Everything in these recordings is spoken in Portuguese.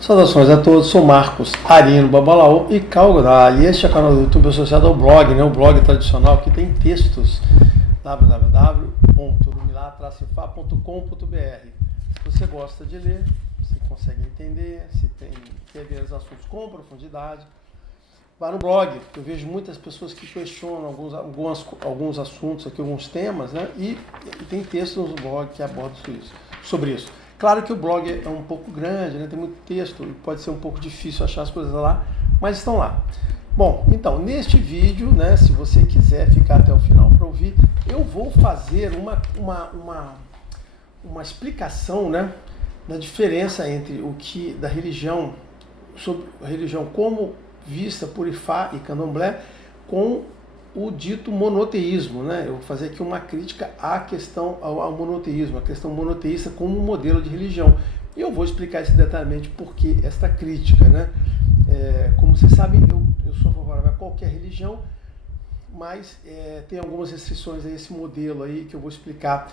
Saudações a todos, sou Marcos Arino Babalaô e Calgodal. E este é o canal do YouTube associado ao blog, né? O blog tradicional que tem textos www.lumilá-fa.com.br. Se você gosta de ler, se consegue entender, se quer ver os assuntos com profundidade, vá no blog. Eu vejo muitas pessoas que questionam alguns assuntos aqui, alguns temas, né? E tem textos no blog que abordam sobre isso. Claro que o blog é um pouco grande, né? Tem muito texto e pode ser um pouco difícil achar as coisas lá, mas estão lá. Bom, então, neste vídeo, né, se você quiser ficar até o final para ouvir, eu vou fazer uma explicação, né, da diferença entre da religião, sobre a religião como vista por Ifá e Candomblé, com o dito monoteísmo, né? Eu vou fazer aqui uma crítica à questão ao monoteísmo, a questão monoteísta como um modelo de religião. E eu vou explicar isso detalhadamente por que esta crítica, né? Como vocês sabem, eu sou favorável a qualquer religião, mas tem algumas restrições a esse modelo aí que eu vou explicar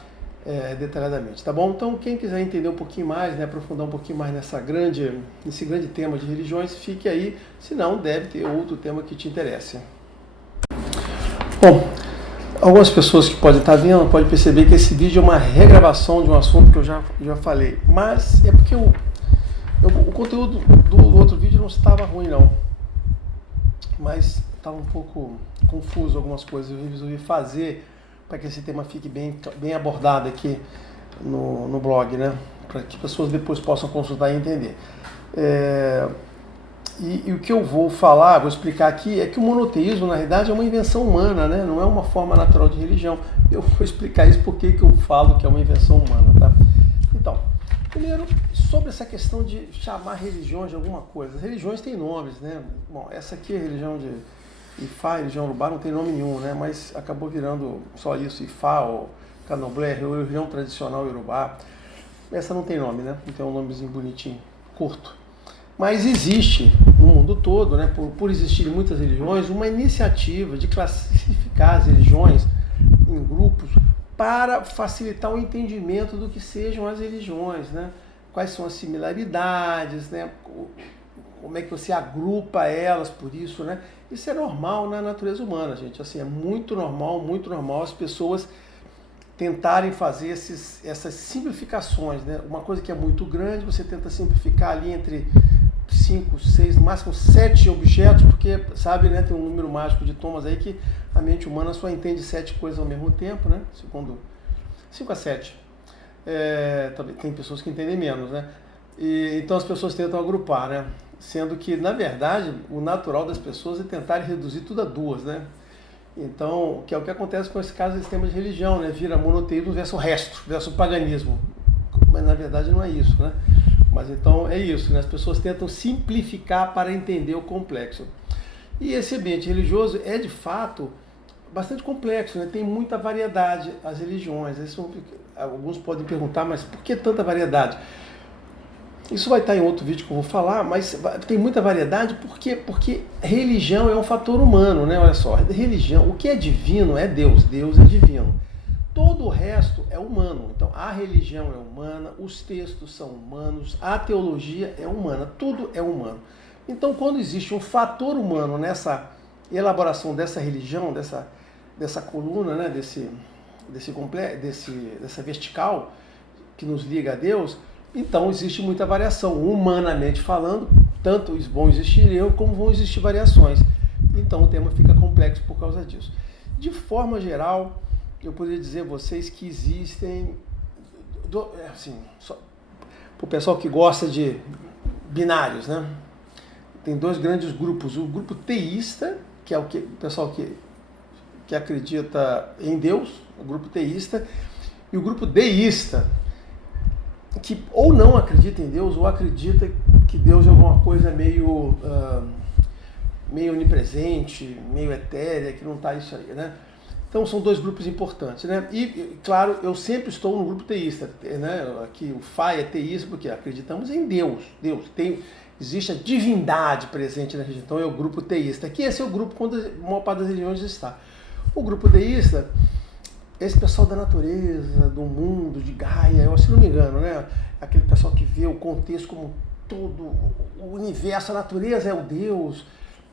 detalhadamente, tá bom? Então, quem quiser entender um pouquinho mais, né, aprofundar um pouquinho mais nesse grande tema de religiões, fique aí, senão deve ter outro tema que te interesse. Bom, algumas pessoas que podem estar vendo podem perceber que esse vídeo é uma regravação de um assunto que eu já falei, mas é porque o conteúdo do outro vídeo não estava ruim não, mas estava um pouco confuso algumas coisas. Eu resolvi fazer para que esse tema fique bem abordado aqui no blog, né? Para que as pessoas depois possam consultar e entender. E o que eu vou explicar aqui, é que o monoteísmo, na realidade, é uma invenção humana, né? Não é uma forma natural de religião. Eu vou explicar isso porque que eu falo que é uma invenção humana, tá? Então, primeiro, sobre essa questão de chamar religiões de alguma coisa. As religiões têm nomes, né? Bom, essa aqui é a religião de Ifá, religião Urubá, não tem nome nenhum, né? Mas acabou virando só isso, Ifá ou Candomblé, religião tradicional Urubá. Essa não tem nome, né? Não tem um nomezinho bonitinho, curto. Mas existe no mundo todo, né, por existirem muitas religiões, uma iniciativa de classificar as religiões em grupos para facilitar o entendimento do que sejam as religiões, né? Quais são as similaridades, né? Como é que você agrupa elas por isso, né? Isso é normal na natureza humana, gente. Assim, é muito normal as pessoas tentarem fazer essas simplificações, né? Uma coisa que é muito grande, você tenta simplificar ali entre 5, 6, no máximo 7 objetos, porque, sabe, né, tem um número mágico de Thomas aí que a mente humana só entende 7 coisas ao mesmo tempo, né? Segundo 5 a 7. Tem pessoas que entendem menos, né? Então as pessoas tentam agrupar, né? Sendo que, na verdade, o natural das pessoas é tentarem reduzir tudo a 2, né? Então, que é o que acontece com esse caso desse tema de religião, né? Vira monoteísmo versus resto, versus paganismo. Mas na verdade não é isso, né? Mas então é isso, né? As pessoas tentam simplificar para entender o complexo. E esse ambiente religioso é de fato bastante complexo, né? Tem muita variedade as religiões. Alguns podem perguntar, mas por que tanta variedade? Isso vai estar em outro vídeo que eu vou falar, mas tem muita variedade porque religião é um fator humano, né? Olha só, religião, o que é divino é Deus, Deus é divino. Todo o resto é humano. Então, a religião é humana, os textos são humanos, a teologia é humana, tudo é humano. Então, quando existe um fator humano nessa elaboração dessa religião, dessa coluna, né, dessa vertical que nos liga a Deus, então existe muita variação. Humanamente falando, tanto vão existir erros como vão existir variações. Então, o tema fica complexo por causa disso. De forma geral, eu poderia dizer a vocês que existem, assim, para o pessoal que gosta de binários, né? Tem 2 grandes grupos. O grupo teísta, que é o pessoal que acredita em Deus, o grupo teísta, e o grupo deísta, que ou não acredita em Deus, ou acredita que Deus é alguma coisa meio onipresente, meio etérea, que não está isso aí, né? Então são 2 grupos importantes, né? E, claro, eu sempre estou no grupo teísta, né? Aqui o Fá é teísta porque acreditamos em Deus. Existe a divindade presente na religião, então é o grupo teísta. Aqui esse é o grupo onde a maior parte das religiões está. O grupo deísta, esse pessoal da natureza, do mundo, de Gaia, se não me engano, né? Aquele pessoal que vê o contexto como todo o universo, a natureza é o Deus.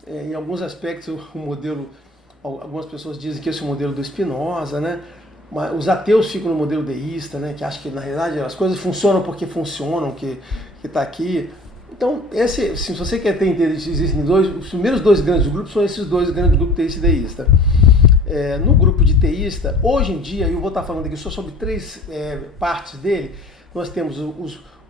Em alguns aspectos, o modelo, algumas pessoas dizem que esse é o modelo do Spinoza, né? Mas os ateus ficam no modelo deísta, né? Que acham que, na realidade, as coisas funcionam porque funcionam, que está aqui. Então, se você quer ter interesse, existem os primeiros dois grandes grupos são esses dois grandes grupos, teísta e deísta. No grupo de teísta, hoje em dia, eu vou estar falando aqui só sobre três partes dele. Nós temos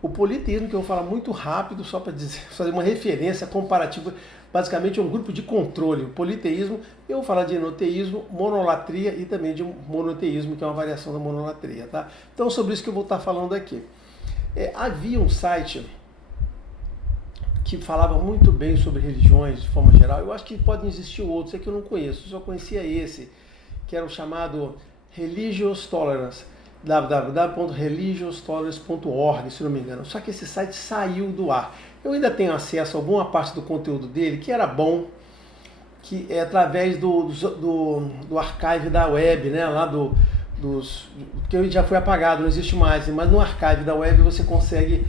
o politeísmo, que eu vou falar muito rápido, só para fazer uma referência comparativa. Basicamente é um grupo de controle. O politeísmo, eu vou falar de enoteísmo, monolatria e também de monoteísmo, que é uma variação da monolatria. Tá? Então, sobre isso que eu vou estar falando aqui. Havia um site que falava muito bem sobre religiões de forma geral. Eu acho que podem existir outros, é que eu não conheço, eu só conhecia esse, que era o chamado Religious Tolerance, www.religiostolerance.org, se não me engano. Só que esse site saiu do ar. Eu ainda tenho acesso a alguma parte do conteúdo dele, que era bom, que é através do archive da web, né, lá que já foi apagado, não existe mais, mas no archive da web você consegue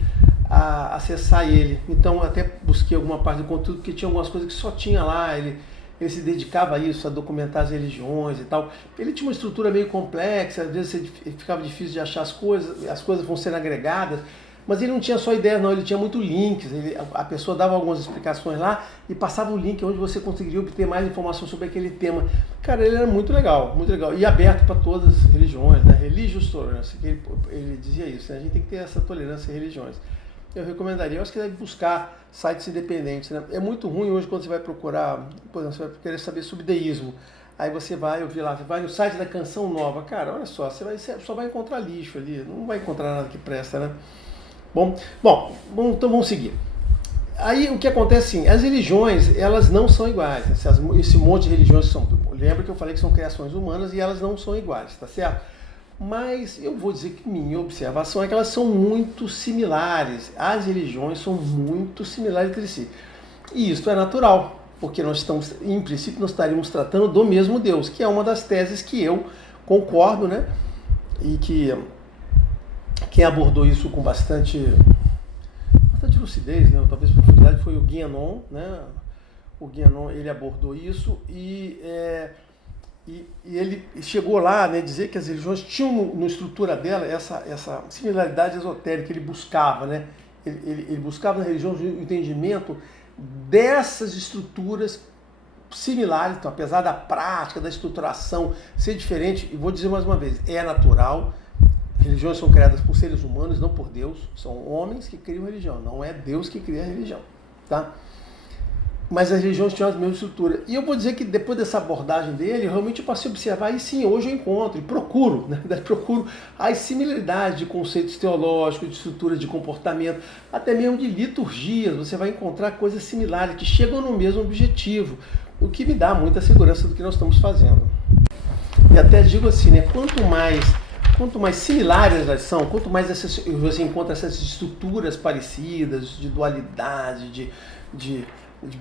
acessar ele. Então até busquei alguma parte do conteúdo, porque tinha algumas coisas que só tinha lá. Ele se dedicava a isso, a documentar as religiões e tal. Ele tinha uma estrutura meio complexa, às vezes ficava difícil de achar as coisas vão sendo agregadas, mas ele não tinha só ideias não, ele tinha muito links. A pessoa dava algumas explicações lá e passava o link onde você conseguiria obter mais informação sobre aquele tema. Cara, ele era muito legal e aberto para todas as religiões, né? Religious tolerance, ele dizia isso, né? A gente tem que ter essa tolerância em religiões. Eu recomendaria, eu acho que deve buscar sites independentes, né? É muito ruim hoje quando você vai procurar, por exemplo, você vai querer saber sobre deísmo. Aí você vai, eu vi lá, você vai no site da Canção Nova, cara, olha só, você só vai encontrar lixo ali, não vai encontrar nada que presta, né? Bom, então vamos seguir. Aí o que acontece assim, as religiões, elas não são iguais, né? Esse monte de religiões lembra que eu falei que são criações humanas e elas não são iguais, tá certo? Mas eu vou dizer que minha observação é que elas são muito similares. As religiões são muito similares entre si. E isso é natural, porque nós estamos, em princípio, nós estaríamos tratando do mesmo Deus, que é uma das teses que eu concordo, né? E que quem abordou isso com bastante lucidez, né? Talvez profundidade, foi o Guénon, né? O Guénon, ele abordou isso e ele chegou lá, né, dizer que as religiões tinham na estrutura dela essa similaridade esotérica. Ele buscava, né, ele buscava na religião o entendimento dessas estruturas similares. Então, apesar da prática, da estruturação ser diferente, e vou dizer mais uma vez, é natural. Religiões são criadas por seres humanos, não por Deus. São homens que criam religião, não é Deus que cria a religião, tá? Mas as religiões tinham a mesma estrutura. E eu vou dizer que depois dessa abordagem dele, realmente eu passei a observar, e sim, hoje eu encontro, e procuro, na verdade, procuro as similaridades de conceitos teológicos, de estruturas de comportamento, até mesmo de liturgias. Você vai encontrar coisas similares, que chegam no mesmo objetivo, o que me dá muita segurança do que nós estamos fazendo. E até digo assim, né, quanto mais similares elas são, quanto mais você encontra essas estruturas parecidas, de dualidade, de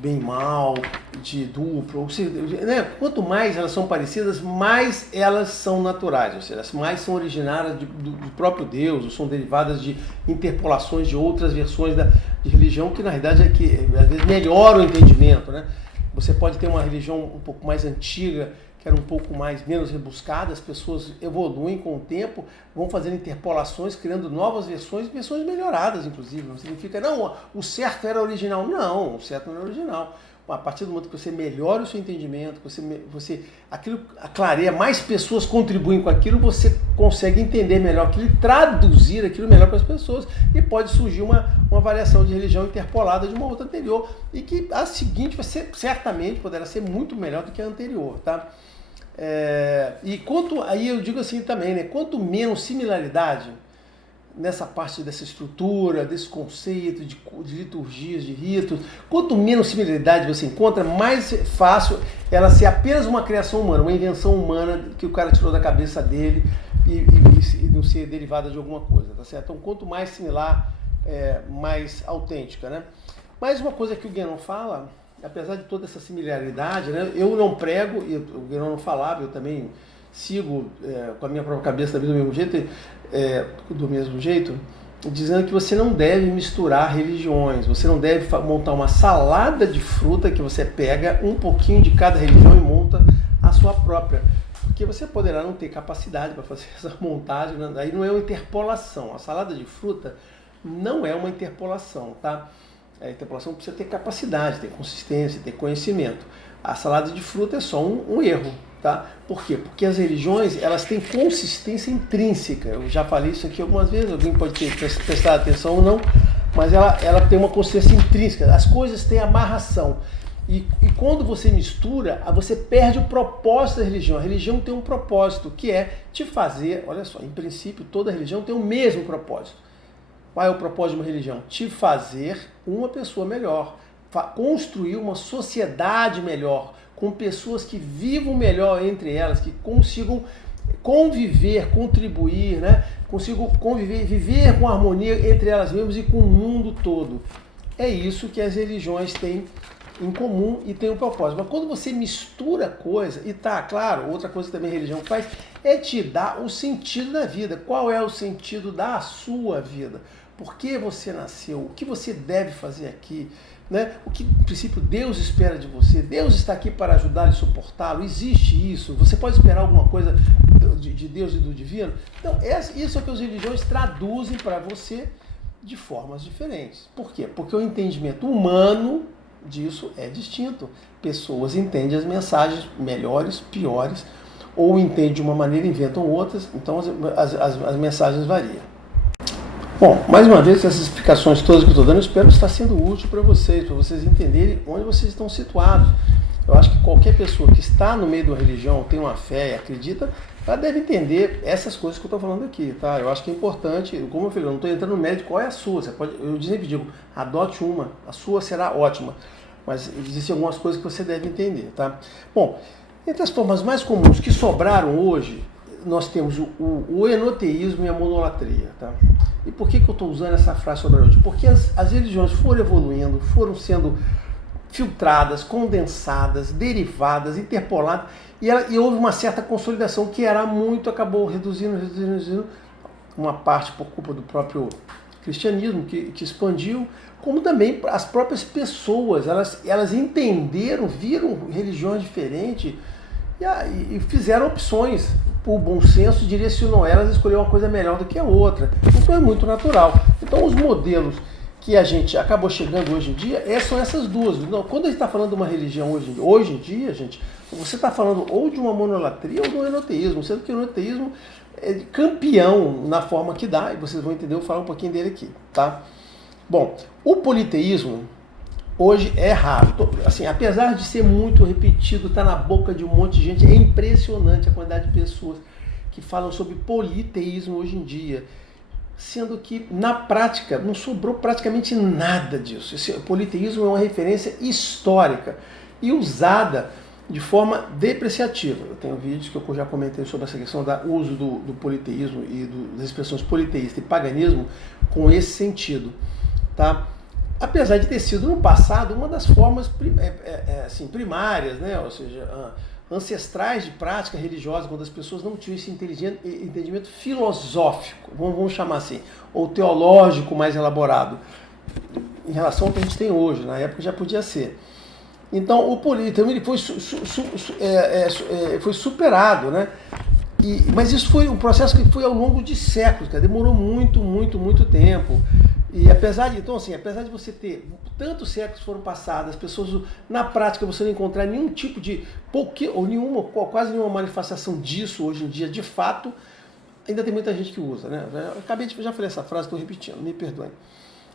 bem e mal, de duplo, ou seja, né? Quanto mais elas são parecidas, mais elas são naturais, ou seja, mais são originárias do próprio Deus, ou são derivadas de interpolações de outras versões de religião, que na realidade é que às vezes melhora o entendimento, né? Você pode ter uma religião um pouco mais antiga, que era um pouco menos rebuscada, as pessoas evoluem com o tempo, vão fazendo interpolações, criando novas versões melhoradas, inclusive. Não significa, não, o certo era original. Não, o certo não era original. A partir do momento que você melhora o seu entendimento, aquilo clareia, mais pessoas contribuem com aquilo, você consegue entender melhor aquilo e traduzir aquilo melhor para as pessoas. E pode surgir uma variação de religião interpolada de uma outra anterior. E que a seguinte certamente poderá ser muito melhor do que a anterior, tá? Aí eu digo assim também, né? Quanto menos similaridade nessa parte dessa estrutura, desse conceito de liturgias, de ritos, quanto menos similaridade você encontra, mais fácil ela ser apenas uma criação humana, uma invenção humana que o cara tirou da cabeça dele e não ser derivada de alguma coisa, tá certo? Então, quanto mais similar, mais autêntica, né? Mais uma coisa que o Guénon fala, apesar de toda essa similaridade, né, eu não prego, e o Guénon não falava, eu também sigo com a minha própria cabeça do mesmo jeito, dizendo que você não deve misturar religiões, você não deve montar uma salada de fruta que você pega um pouquinho de cada religião e monta a sua própria, porque você poderá não ter capacidade para fazer essa montagem, aí não é uma interpolação. A salada de fruta não é uma interpolação, tá? A interpolação precisa ter capacidade, ter consistência, ter conhecimento. A salada de fruta é só um erro, tá? Por quê? Porque as religiões, elas têm consistência intrínseca. Eu já falei isso aqui algumas vezes, alguém pode ter prestado atenção ou não, mas ela tem uma consistência intrínseca. As coisas têm amarração. E quando você mistura, você perde o propósito da religião. A religião tem um propósito, que é te fazer, olha só, em princípio toda religião tem o mesmo propósito. Qual é o propósito de uma religião? Te fazer uma pessoa melhor, construir uma sociedade melhor, com pessoas que vivam melhor entre elas, que consigam conviver, contribuir, né? Consigam conviver, viver com harmonia entre elas mesmas e com o mundo todo. É isso que as religiões têm em comum e tem um propósito. Mas quando você mistura coisa, e tá, claro, outra coisa que também a religião faz é te dar o sentido da vida. Qual é o sentido da sua vida? Por que você nasceu? O que você deve fazer aqui? Né? O que, no princípio, Deus espera de você? Deus está aqui para ajudá-lo e suportá-lo? Existe isso? Você pode esperar alguma coisa de Deus e do divino? Então, isso é o que as religiões traduzem para você de formas diferentes. Por quê? Porque o entendimento humano disso é distinto. Pessoas entendem as mensagens melhores, piores, ou entendem de uma maneira e inventam outras, então as mensagens variam. Bom, mais uma vez, essas explicações todas que eu estou dando, eu espero estar sendo útil para vocês entenderem onde vocês estão situados. Eu acho que qualquer pessoa que está no meio da religião, tem uma fé e acredita, ela deve entender essas coisas que eu estou falando aqui, tá? Eu acho que é importante, como eu falei, eu não estou entrando no mérito qual é a sua. Eu sempre digo, adote uma, a sua será ótima, mas existem algumas coisas que você deve entender, tá? Bom, entre as formas mais comuns que sobraram hoje, nós temos o enoteísmo e a monolatria, tá? E por que eu estou usando essa frase sobre hoje? Porque as religiões foram evoluindo, foram sendo filtradas, condensadas, derivadas, interpoladas, e houve uma certa consolidação que era muito, acabou reduzindo, uma parte por culpa do próprio cristianismo que expandiu, como também as próprias pessoas, elas entenderam, viram religiões diferentes e fizeram opções. O bom senso direcionou elas a escolher uma coisa melhor do que a outra. Então é muito natural. Então os modelos que a gente acabou chegando hoje em dia são essas duas. Então, quando a gente está falando de uma religião hoje em dia, gente, você está falando ou de uma monolatria ou de um enoteísmo, sendo que o enoteísmo é campeão na forma que dá, e vocês vão entender, eu vou falar um pouquinho dele aqui, tá? Bom, o politeísmo hoje é raro. Assim, apesar de ser muito repetido, está na boca de um monte de gente, é impressionante a quantidade de pessoas que falam sobre politeísmo hoje em dia, sendo que na prática não sobrou praticamente nada disso. Esse politeísmo é uma referência histórica e usada de forma depreciativa. Eu tenho vídeos que eu já comentei sobre essa questão do uso do politeísmo e das expressões politeísta e paganismo com esse sentido, tá? Apesar de ter sido no passado uma das formas assim, primárias, né? Ou seja, ancestrais de prática religiosa, quando as pessoas não tinham esse entendimento filosófico, vamos chamar assim, ou teológico mais elaborado, em relação ao que a gente tem hoje. Na época já podia ser. Então o politeísmo ele foi superado, né? Mas isso foi um processo que foi ao longo de séculos, cara. Demorou muito tempo. E apesar de você ter tantos séculos foram passados, as pessoas, na prática, você não encontrar nenhum tipo de, quase nenhuma manifestação disso hoje em dia, de fato, ainda tem muita gente que usa, né? Já falei essa frase, estou repetindo, me perdoem.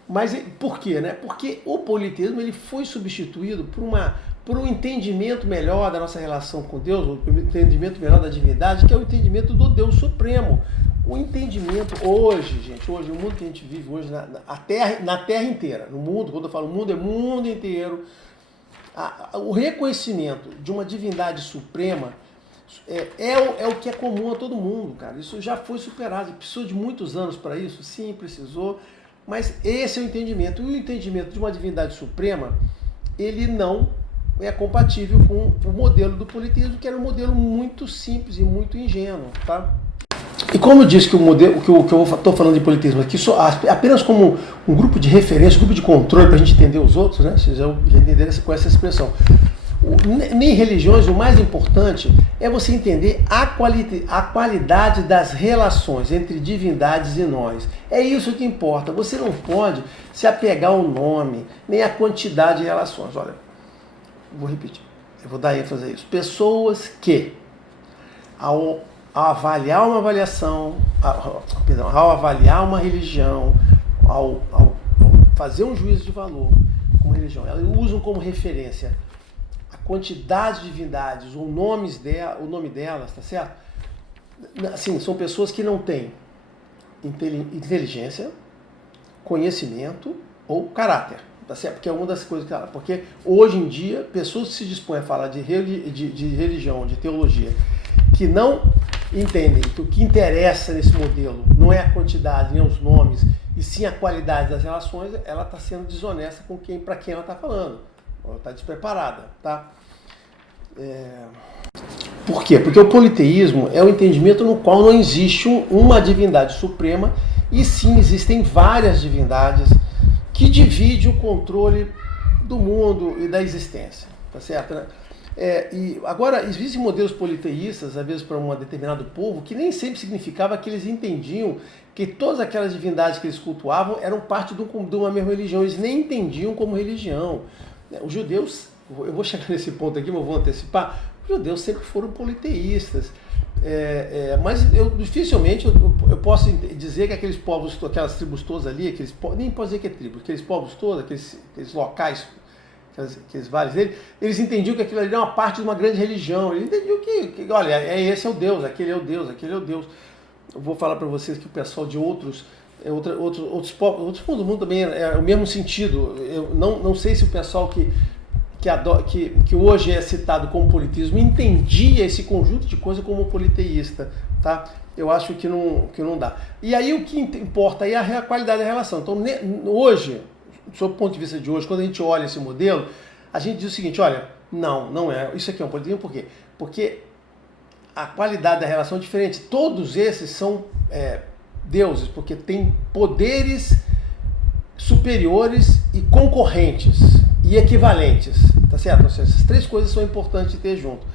Mas por quê, né? Porque o politeísmo ele foi substituído por um entendimento melhor da nossa relação com Deus, um entendimento melhor da divindade, que é o entendimento do Deus Supremo. O entendimento hoje, gente, no mundo que a gente vive hoje, na Terra inteira, no mundo, quando eu falo mundo, é mundo inteiro, o reconhecimento de uma divindade suprema é o que é comum a todo mundo, cara. Isso já foi superado. Precisou de muitos anos para isso? Sim, precisou. Mas esse é o entendimento. E o entendimento de uma divindade suprema, ele não é compatível com o modelo do politeísmo, que era um modelo muito simples e muito ingênuo, tá? E como eu disse que o modelo, que eu estou falando de politeísmo aqui, apenas como um grupo de referência, um grupo de controle para a gente entender os outros, né? Vocês já entenderam com essa expressão. Nem religiões, o mais importante é você entender a qualidade das relações entre divindades e nós. É isso que importa. Você não pode se apegar ao nome, nem à quantidade de relações. Olha, vou repetir, eu vou dar ênfase a isso. Pessoas que, ao avaliar uma avaliação, ao avaliar uma religião, ao fazer um juízo de valor com uma religião, elas usam como referência a quantidade de divindades, o nome delas, tá certo? Assim, são pessoas que não têm inteligência, conhecimento ou caráter, tá certo? Porque é uma das coisas porque hoje em dia, pessoas que se dispõem a falar de religião, de teologia, que não entendem que o que interessa nesse modelo não é a quantidade, nem os nomes, e sim a qualidade das relações, ela está sendo desonesta para quem ela está falando. Ela está despreparada, tá? Por quê? Porque o politeísmo é o entendimento no qual não existe uma divindade suprema, e sim existem várias divindades que dividem o controle do mundo e da existência, tá certo, né? E agora, existem modelos politeístas, às vezes para um determinado povo, que nem sempre significava que eles entendiam que todas aquelas divindades que eles cultuavam eram parte de uma mesma religião. Eles nem entendiam como religião. Os judeus, eu vou chegar nesse ponto aqui, mas eu vou antecipar, os judeus sempre foram politeístas. Mas dificilmente eu posso dizer que aqueles povos, aquelas tribos todas ali, nem posso dizer que é tribo, aqueles povos todos, aqueles locais, aqueles vales dele, eles entendiam que aquilo ali era uma parte de uma grande religião. Eles entendiam que olha, esse é o Deus, aquele é o Deus, aquele é o Deus. Eu vou falar para vocês que o pessoal de outros povos do mundo também é o mesmo sentido. Eu não sei se o pessoal que hoje é citado como politeísmo entendia esse conjunto de coisas como politeísta, tá? Eu acho que não dá. E aí o que importa aí é a qualidade da relação. Então hoje, sob o ponto de vista de hoje, quando a gente olha esse modelo, a gente diz o seguinte, olha, não é, isso aqui é um politeísmo, por quê? Porque a qualidade da relação é diferente. Todos esses são deuses, porque têm poderes superiores e concorrentes e equivalentes, tá certo? Ou seja, essas três coisas são importantes de ter junto.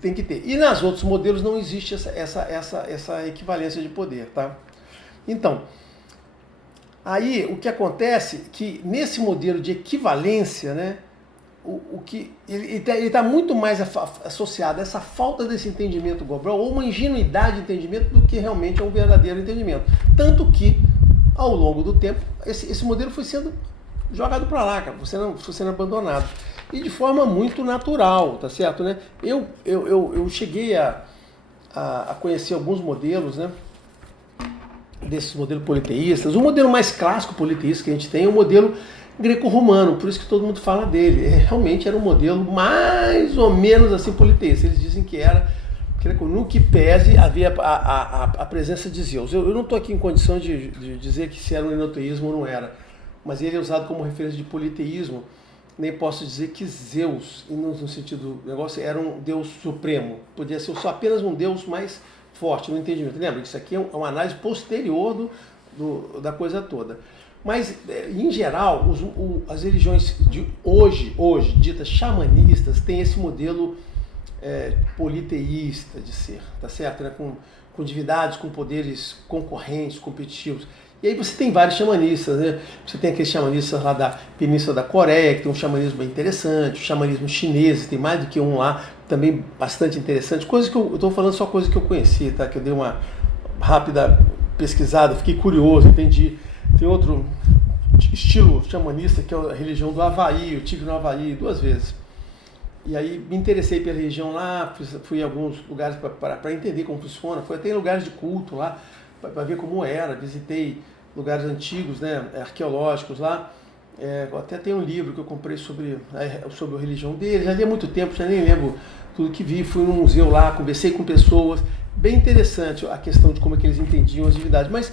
Tem que ter. E nos outros modelos não existe essa equivalência de poder, tá? Então, aí o que acontece é que nesse modelo de equivalência, né, ele está muito mais associado a essa falta desse entendimento global, ou uma ingenuidade de entendimento, do que realmente é um verdadeiro entendimento. Tanto que, ao longo do tempo, esse modelo foi sendo jogado para lá, cara, foi sendo abandonado. E de forma muito natural, tá certo, né? Eu cheguei a conhecer alguns modelos, né, desses modelos politeístas. O modelo mais clássico politeísta que a gente tem é o modelo greco-romano, por isso que todo mundo fala dele. Realmente era um modelo mais ou menos assim politeísta. Eles dizem que era, no que pese, havia a presença de Zeus. Eu não estou aqui em condição de dizer que se era um enoteísmo ou não era, mas ele é usado como referência de politeísmo. Nem posso dizer que Zeus, no sentido do negócio, era um deus supremo. Podia ser só apenas um deus mais forte no entendimento. Lembra? Isso aqui é uma análise posterior da coisa toda. Mas, em geral, as religiões de hoje, ditas xamanistas, têm esse modelo politeísta de ser, tá certo? Né? Com divindades, com poderes concorrentes, competitivos. E aí você tem vários xamanistas, né? Você tem aqueles xamanistas lá da Península da Coreia, que tem um xamanismo bem interessante, o xamanismo chinês, tem mais do que um lá, também bastante interessante. Coisas que eu estou falando só coisas que eu conheci, tá? Que eu dei uma rápida pesquisada, fiquei curioso, entendi. Tem outro estilo xamanista, que é a religião do Havaí. Eu estive no Havaí 2 vezes. E aí me interessei pela região lá, fui em alguns lugares para entender como funciona, fui até em lugares de culto lá, para ver como era, visitei lugares antigos, né, arqueológicos lá. Até tem um livro que eu comprei sobre a religião deles, já li há muito tempo, já nem lembro tudo que vi. Fui num museu lá, conversei com pessoas, bem interessante a questão de como é que eles entendiam as divindades. Mas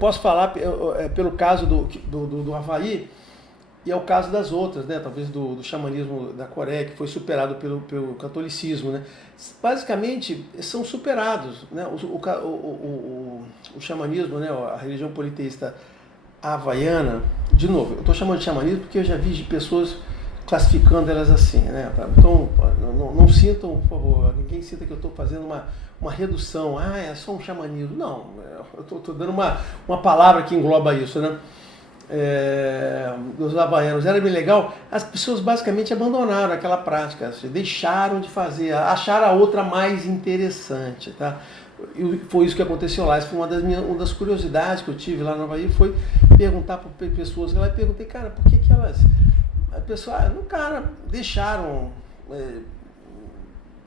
posso falar pelo caso do Havaí, E é o caso das outras, né? Talvez do xamanismo da Coreia, que foi superado pelo catolicismo, né? Basicamente, são superados, né? O xamanismo, né? A religião politeísta havaiana, de novo, eu estou chamando de xamanismo porque eu já vi de pessoas classificando elas assim, né? Então, não sintam, por favor, ninguém sinta que eu estou fazendo uma redução, é só um xamanismo. Não, eu estou dando uma palavra que engloba isso, né? Dos havaianos, era bem legal, as pessoas basicamente abandonaram aquela prática, deixaram de fazer, acharam a outra mais interessante, tá? E foi isso que aconteceu lá. Isso foi uma das curiosidades que eu tive lá no Havaí, foi perguntar para pessoas lá, e perguntei, cara, por que elas, a pessoa, cara, deixaram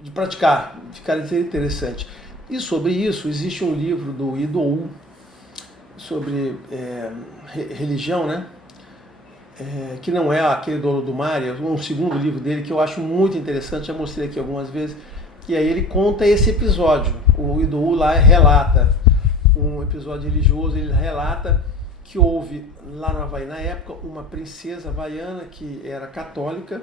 de praticar, ficaram interessante. E sobre isso existe um livro do Ido sobre religião, né? Que não é aquele do Olodumare, é um segundo livro dele que eu acho muito interessante, já mostrei aqui algumas vezes, e aí ele conta esse episódio. O Ido lá relata um episódio religioso, ele relata que houve lá no Havaí, na época, uma princesa havaiana que era católica,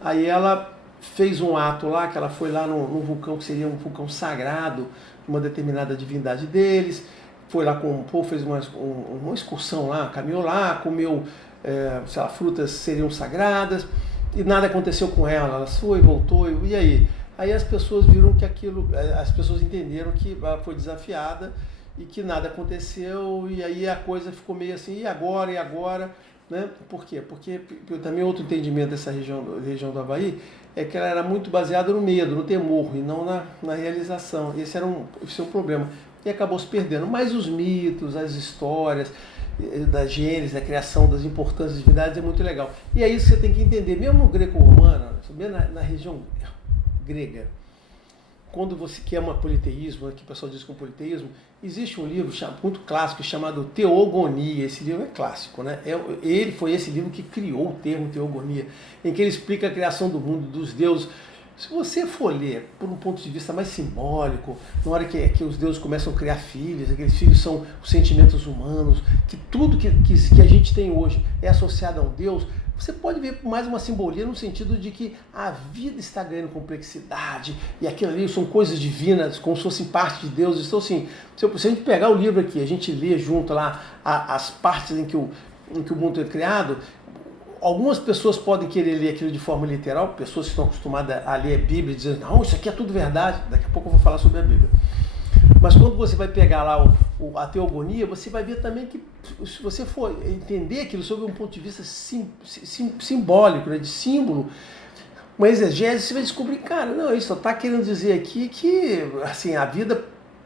aí ela fez um ato lá, que ela foi lá num vulcão que seria um vulcão sagrado, uma determinada divindade deles, foi lá fez uma excursão lá, caminhou lá, comeu, sei lá, frutas seriam sagradas, e nada aconteceu com ela. Ela foi, voltou, e aí? Aí as pessoas viram que as pessoas entenderam que ela foi desafiada e que nada aconteceu, e aí a coisa ficou meio assim, e agora, né? Por quê? Porque também outro entendimento dessa região do Havaí é que ela era muito baseada no medo, no temor, e não na realização. Esse é um problema. E acabou se perdendo. Mas os mitos, as histórias da gênese, da criação, das importâncias das divindades é muito legal. E é isso que você tem que entender. Mesmo no greco-romano, mesmo na região grega, quando você quer um politeísmo, que o pessoal diz que é um politeísmo, existe um livro muito clássico chamado Teogonia. Esse livro é clássico, né? Foi esse livro que criou o termo Teogonia, em que ele explica a criação do mundo, dos deuses. Se você for ler por um ponto de vista mais simbólico, na hora que os deuses começam a criar filhos, aqueles filhos são os sentimentos humanos, que tudo que a gente tem hoje é associado a um deus, você pode ver mais uma simbolia no sentido de que a vida está ganhando complexidade e aquilo ali são coisas divinas, como se fossem parte de Deus. Então, assim, se a gente pegar o livro aqui, a gente lê junto lá as partes em que o mundo é criado, algumas pessoas podem querer ler aquilo de forma literal, pessoas que estão acostumadas a ler a Bíblia e dizer, não, isso aqui é tudo verdade. Daqui a pouco eu vou falar sobre a Bíblia. Mas quando você vai pegar lá a teogonia, você vai ver também que, se você for entender aquilo sob um ponto de vista simbólico, né, de símbolo, uma exegese, você vai descobrir, cara, não, isso só está querendo dizer aqui que assim, a vida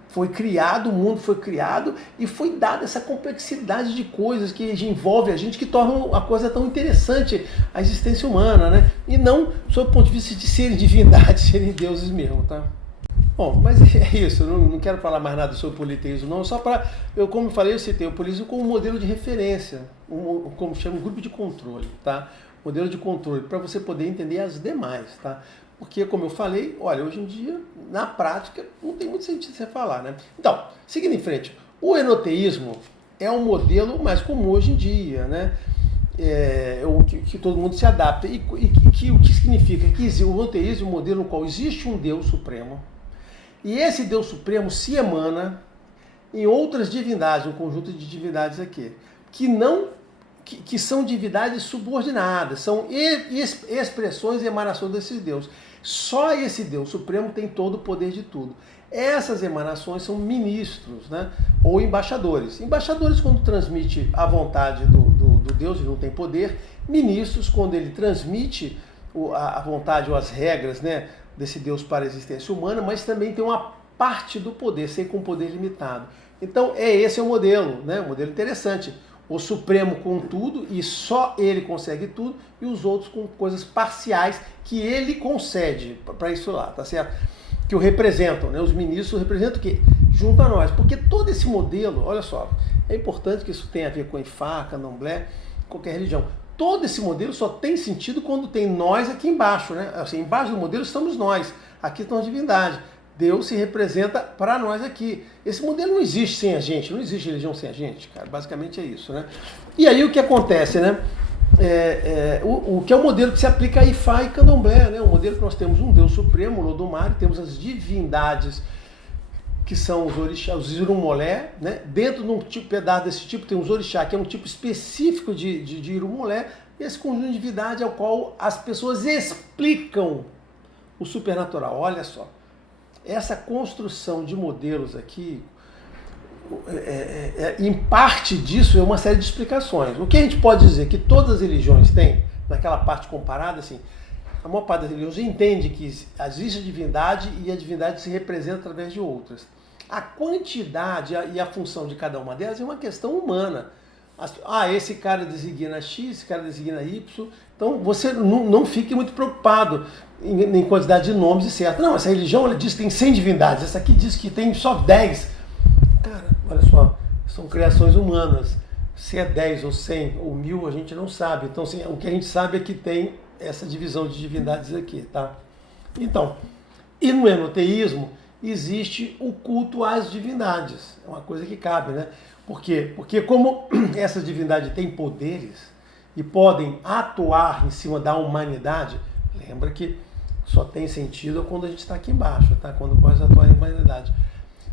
foi criado, o mundo foi criado e foi dada essa complexidade de coisas que envolve a gente, que tornam a coisa tão interessante, a existência humana, né? E não sob o ponto de vista de serem divindades, serem deuses mesmo, tá? Bom, mas é isso, eu não quero falar mais nada sobre politeísmo, não, só para, como eu falei, eu citei o politeísmo como um modelo de referência, como chama, um grupo de controle, tá? Modelo de controle, para você poder entender as demais, tá? Porque, como eu falei, olha, hoje em dia, na prática, não tem muito sentido você falar, né? Então, seguindo em frente, o enoteísmo é um modelo mais comum hoje em dia, né? Que todo mundo se adapta. E o que significa? Que o enoteísmo é um modelo no qual existe um Deus Supremo, e esse Deus Supremo se emana em outras divindades, um conjunto de divindades aqui, que são divindades subordinadas, são expressões e emanações desse Deus. Só esse Deus Supremo tem todo o poder de tudo. Essas emanações são ministros, né? Ou embaixadores. Embaixadores quando transmite a vontade do Deus e não tem poder. Ministros quando ele transmite a vontade ou as regras, né, desse Deus para a existência humana, mas também tem uma parte do poder, sem com poder limitado. Então esse é o modelo, né? Um modelo interessante. O Supremo com tudo, e só ele consegue tudo, e os outros com coisas parciais que ele concede para isso lá, tá certo? Que o representam, né? Os ministros representam o quê? Junto a nós. Porque todo esse modelo, olha só, é importante que isso tenha a ver com Ifá, Candomblé, qualquer religião. Todo esse modelo só tem sentido quando tem nós aqui embaixo, né? Assim, embaixo do modelo estamos nós, aqui estão as divindades. Deus se representa para nós aqui. Esse modelo não existe sem a gente, não existe religião sem a gente, cara. Basicamente é isso, né? E aí o que acontece, né? o que é o modelo que se aplica a Ifá e Candomblé, né? O modelo que nós temos um Deus Supremo, o Lodumare, temos as divindades que são os orixás, os Irumolé, né? Dentro de um pedaço desse tipo tem os orixá, que é um tipo específico de Irumolé, esse conjunto de divindade ao qual as pessoas explicam o supernatural. Olha só, essa construção de modelos aqui, em parte disso é uma série de explicações. O que a gente pode dizer que todas as religiões têm, naquela parte comparada, assim, a maior parte das religiões entende que existe a divindade e a divindade se representa através de outras. A quantidade e a função de cada uma delas é uma questão humana. Esse cara designa X, esse cara designa Y. Então você não fique muito preocupado em quantidade de nomes e certo. Não, essa religião ela diz que tem 100 divindades, essa aqui diz que tem só 10. Cara, olha só, são criações humanas. Se é 10 ou 100 ou 1000 a gente não sabe. Então assim, o que a gente sabe é que tem essa divisão de divindades aqui, tá? Então, e no enoteísmo existe o culto às divindades. É uma coisa que cabe, né? Por quê? Porque como essas divindades têm poderes e podem atuar em cima da humanidade, lembra que só tem sentido quando a gente está aqui embaixo, tá? Quando pode atuar em humanidade.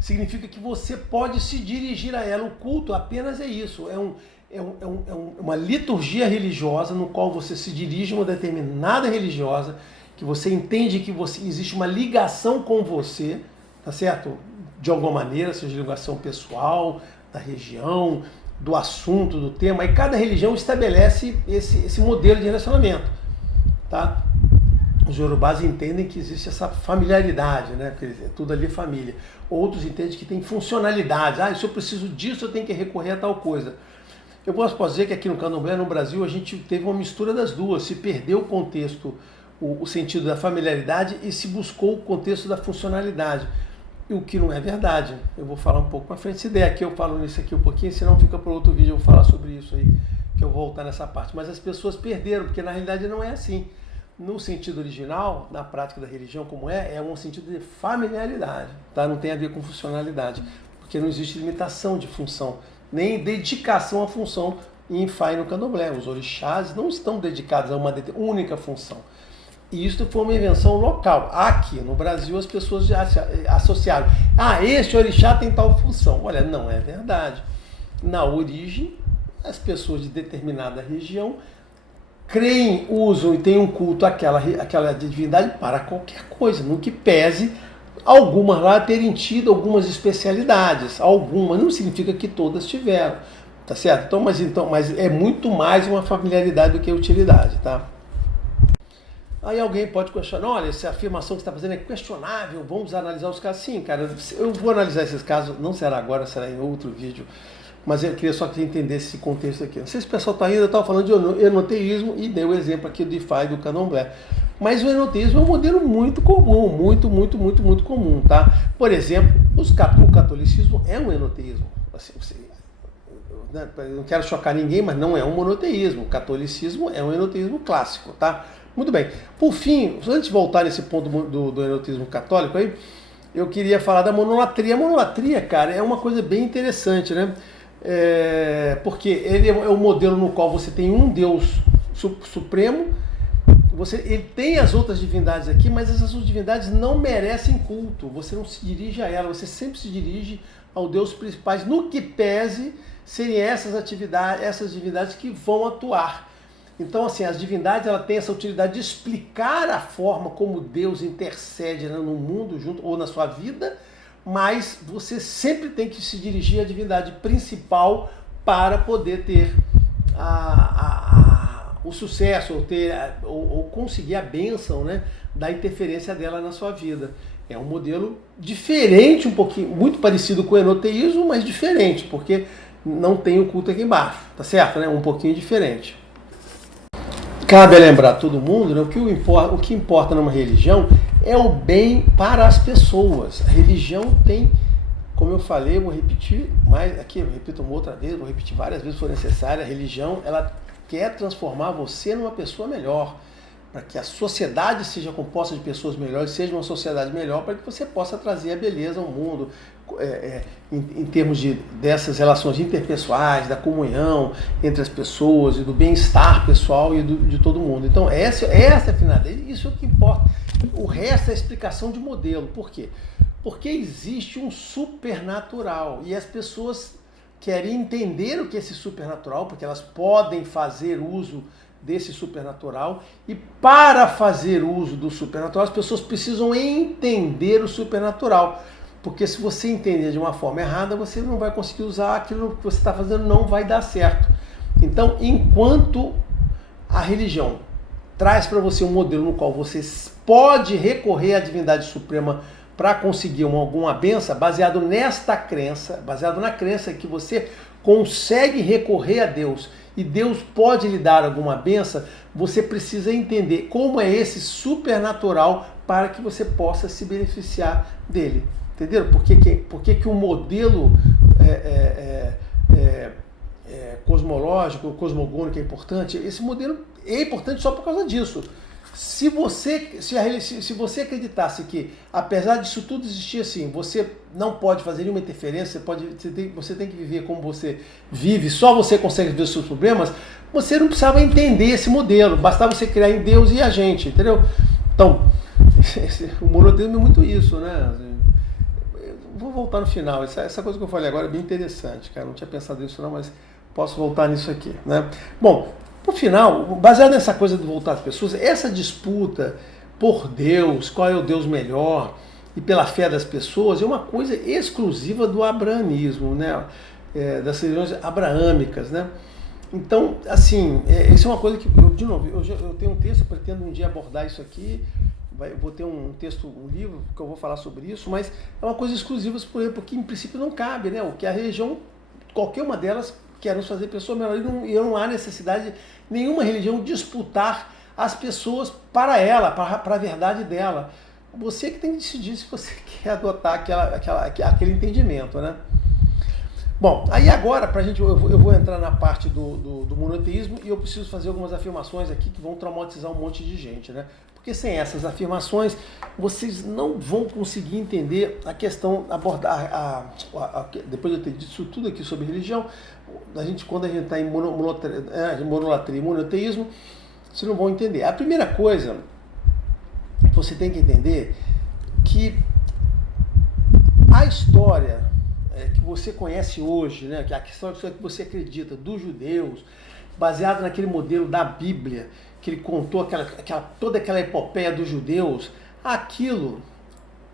Significa que você pode se dirigir a ela. O culto apenas é isso, uma liturgia religiosa no qual você se dirige a uma determinada religiosa, que você entende que existe uma ligação com você, tá certo? De alguma maneira, seja ligação pessoal, da região, do assunto, do tema, e cada religião estabelece esse modelo de relacionamento, tá? Os iorubás entendem que existe essa familiaridade, né? Porque tudo ali é família. Outros entendem que tem funcionalidade. Se eu preciso disso, eu tenho que recorrer a tal coisa. Eu posso dizer que aqui no Candomblé, no Brasil, a gente teve uma mistura das duas. Se perdeu o contexto, o sentido da familiaridade e se buscou o contexto da funcionalidade. E o que não é verdade. Eu vou falar um pouco para frente. Se der aqui, eu falo nisso aqui um pouquinho, senão fica para outro vídeo, eu vou falar sobre isso aí, que eu vou voltar nessa parte. Mas as pessoas perderam, porque na realidade não é assim. No sentido original, na prática da religião, como é um sentido de familiaridade, tá? Não tem a ver com funcionalidade, porque não existe limitação de função, nem dedicação à função em Ifá e no Candomblé. Os orixás não estão dedicados a uma única função. E isso foi uma invenção local. Aqui no Brasil as pessoas já associaram. Este orixá tem tal função. Olha, não é verdade. Na origem, as pessoas de determinada região creem, usam e têm um culto àquela divindade para qualquer coisa, no que pese algumas lá terem tido algumas especialidades. Algumas, não significa que todas tiveram, tá certo? Mas é muito mais uma familiaridade do que utilidade, tá? Aí alguém pode questionar, olha, essa afirmação que você está fazendo é questionável, vamos analisar os casos. Sim, cara, eu vou analisar esses casos, não será agora, será em outro vídeo, mas eu queria só que você entendesse esse contexto aqui. Não sei se o pessoal está indo, eu estava falando de enoteísmo e dei o exemplo aqui do Ifá e do Candomblé. Mas o enoteísmo é um modelo muito comum, muito comum, tá? Por exemplo, o catolicismo é um enoteísmo. Assim, eu não quero chocar ninguém, mas não é um monoteísmo. O catolicismo é um enoteísmo clássico, tá? Muito bem. Por fim, antes de voltar nesse ponto do enoteísmo católico aí, eu queria falar da monolatria. A monolatria, cara, é uma coisa bem interessante, né? Porque ele é um modelo no qual você tem um Deus supremo, ele tem as outras divindades aqui, mas essas outras divindades não merecem culto. Você não se dirige a elas, você sempre se dirige ao Deus principais, no que pese serem essas divindades que vão atuar. Então, assim, as divindades ela tem essa utilidade de explicar a forma como Deus intercede, né, no mundo junto, ou na sua vida, mas você sempre tem que se dirigir à divindade principal para poder ter o sucesso, ou conseguir a bênção, né, da interferência dela na sua vida. É um modelo diferente, um pouquinho, muito parecido com o enoteísmo, mas diferente, porque não tem o culto aqui embaixo, tá certo? Né? Um pouquinho diferente. Cabe lembrar todo mundo, né, o que importa numa religião é o bem para as pessoas. A religião tem, como eu falei, eu vou repetir, mas aqui eu repito uma outra vez, vou repetir várias vezes se for necessário, a religião ela quer transformar você numa pessoa melhor. para que a sociedade seja composta de pessoas melhores, seja uma sociedade melhor, para que você possa trazer a beleza ao mundo, em termos dessas relações interpessoais, da comunhão entre as pessoas e do bem-estar pessoal e de todo mundo. Então essa é a finalidade, isso é o que importa. O resto é a explicação de modelo. Por quê? Porque existe um supernatural e as pessoas querem entender o que é esse supernatural, porque elas podem fazer uso desse supernatural, e para fazer uso do supernatural as pessoas precisam entender o supernatural, porque se você entender de uma forma errada, você não vai conseguir usar aquilo que você está fazendo, não vai dar certo. Então, enquanto a religião traz para você um modelo no qual você pode recorrer à divindade suprema para conseguir alguma benção, baseado nesta crença, baseado na crença que você consegue recorrer a Deus e Deus pode lhe dar alguma benção, você precisa entender como é esse supernatural para que você possa se beneficiar dele. Entenderam? Por que o modelo cosmológico, cosmogônico é importante? Esse modelo é importante só por causa disso. Se você acreditasse que, apesar disso tudo existir assim, você não pode fazer nenhuma interferência, você tem que viver como você vive, só você consegue ver os seus problemas, você não precisava entender esse modelo, bastava você criar em Deus e a gente, entendeu? Então, o monoteísmo é muito isso, né? Vou voltar no final, essa coisa que eu falei agora é bem interessante, cara, não tinha pensado nisso não, mas posso voltar nisso aqui, né? Bom, por final, baseado nessa coisa de voltar às pessoas, essa disputa por Deus, qual é o Deus melhor, e pela fé das pessoas, é uma coisa exclusiva do abraamismo, né? Das religiões abraâmicas, né? Então, assim, isso é uma coisa que, de novo, eu tenho um texto, eu pretendo um dia abordar isso aqui, eu vou ter um texto, um livro que eu vou falar sobre isso, mas é uma coisa exclusiva, porque em princípio não cabe, né? O que a religião, qualquer uma delas, quer nos fazer pessoas melhores, e não há necessidade de nenhuma religião disputar as pessoas para ela, para a verdade dela. Você que tem que decidir se você quer adotar aquele entendimento, né? Bom, aí agora, eu vou entrar na parte do monoteísmo e eu preciso fazer algumas afirmações aqui que vão traumatizar um monte de gente, né? Porque sem essas afirmações, vocês não vão conseguir entender a questão, abordar, depois de eu ter dito isso tudo aqui sobre religião, quando a gente está em monolatria e monoteísmo, vocês não vão entender. A primeira coisa que você tem que entender que a história que você conhece hoje, né, que a história que você acredita dos judeus, baseada naquele modelo da Bíblia, que ele contou toda aquela epopeia dos judeus, aquilo,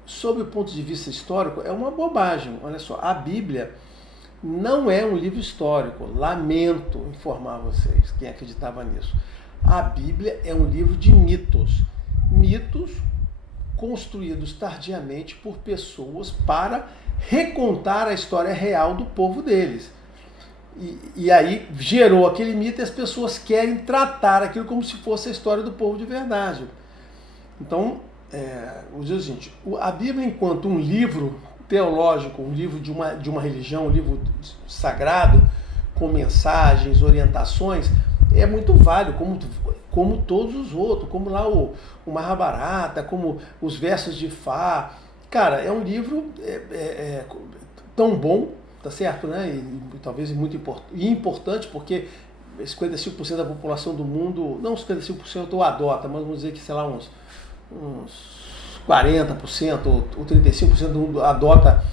sob o ponto de vista histórico, é uma bobagem. Olha só, a Bíblia não é um livro histórico. Lamento informar vocês, quem acreditava nisso. A Bíblia é um livro de mitos. Mitos construídos tardiamente por pessoas para recontar a história real do povo deles. E aí gerou aquele mito e as pessoas querem tratar aquilo como se fosse a história do povo de verdade. Então, vou dizer o seguinte, a Bíblia enquanto um livro teológico, um livro de uma religião, um livro sagrado, com mensagens, orientações, é muito válido, como todos os outros, como lá o Mahabharata, como os versos de Fá. Cara, é um livro tão bom, tá certo, né? E talvez muito importante, porque 55% da população do mundo, não 55% o adota, mas vamos dizer que, sei lá, uns 40% ou 35% do mundo adota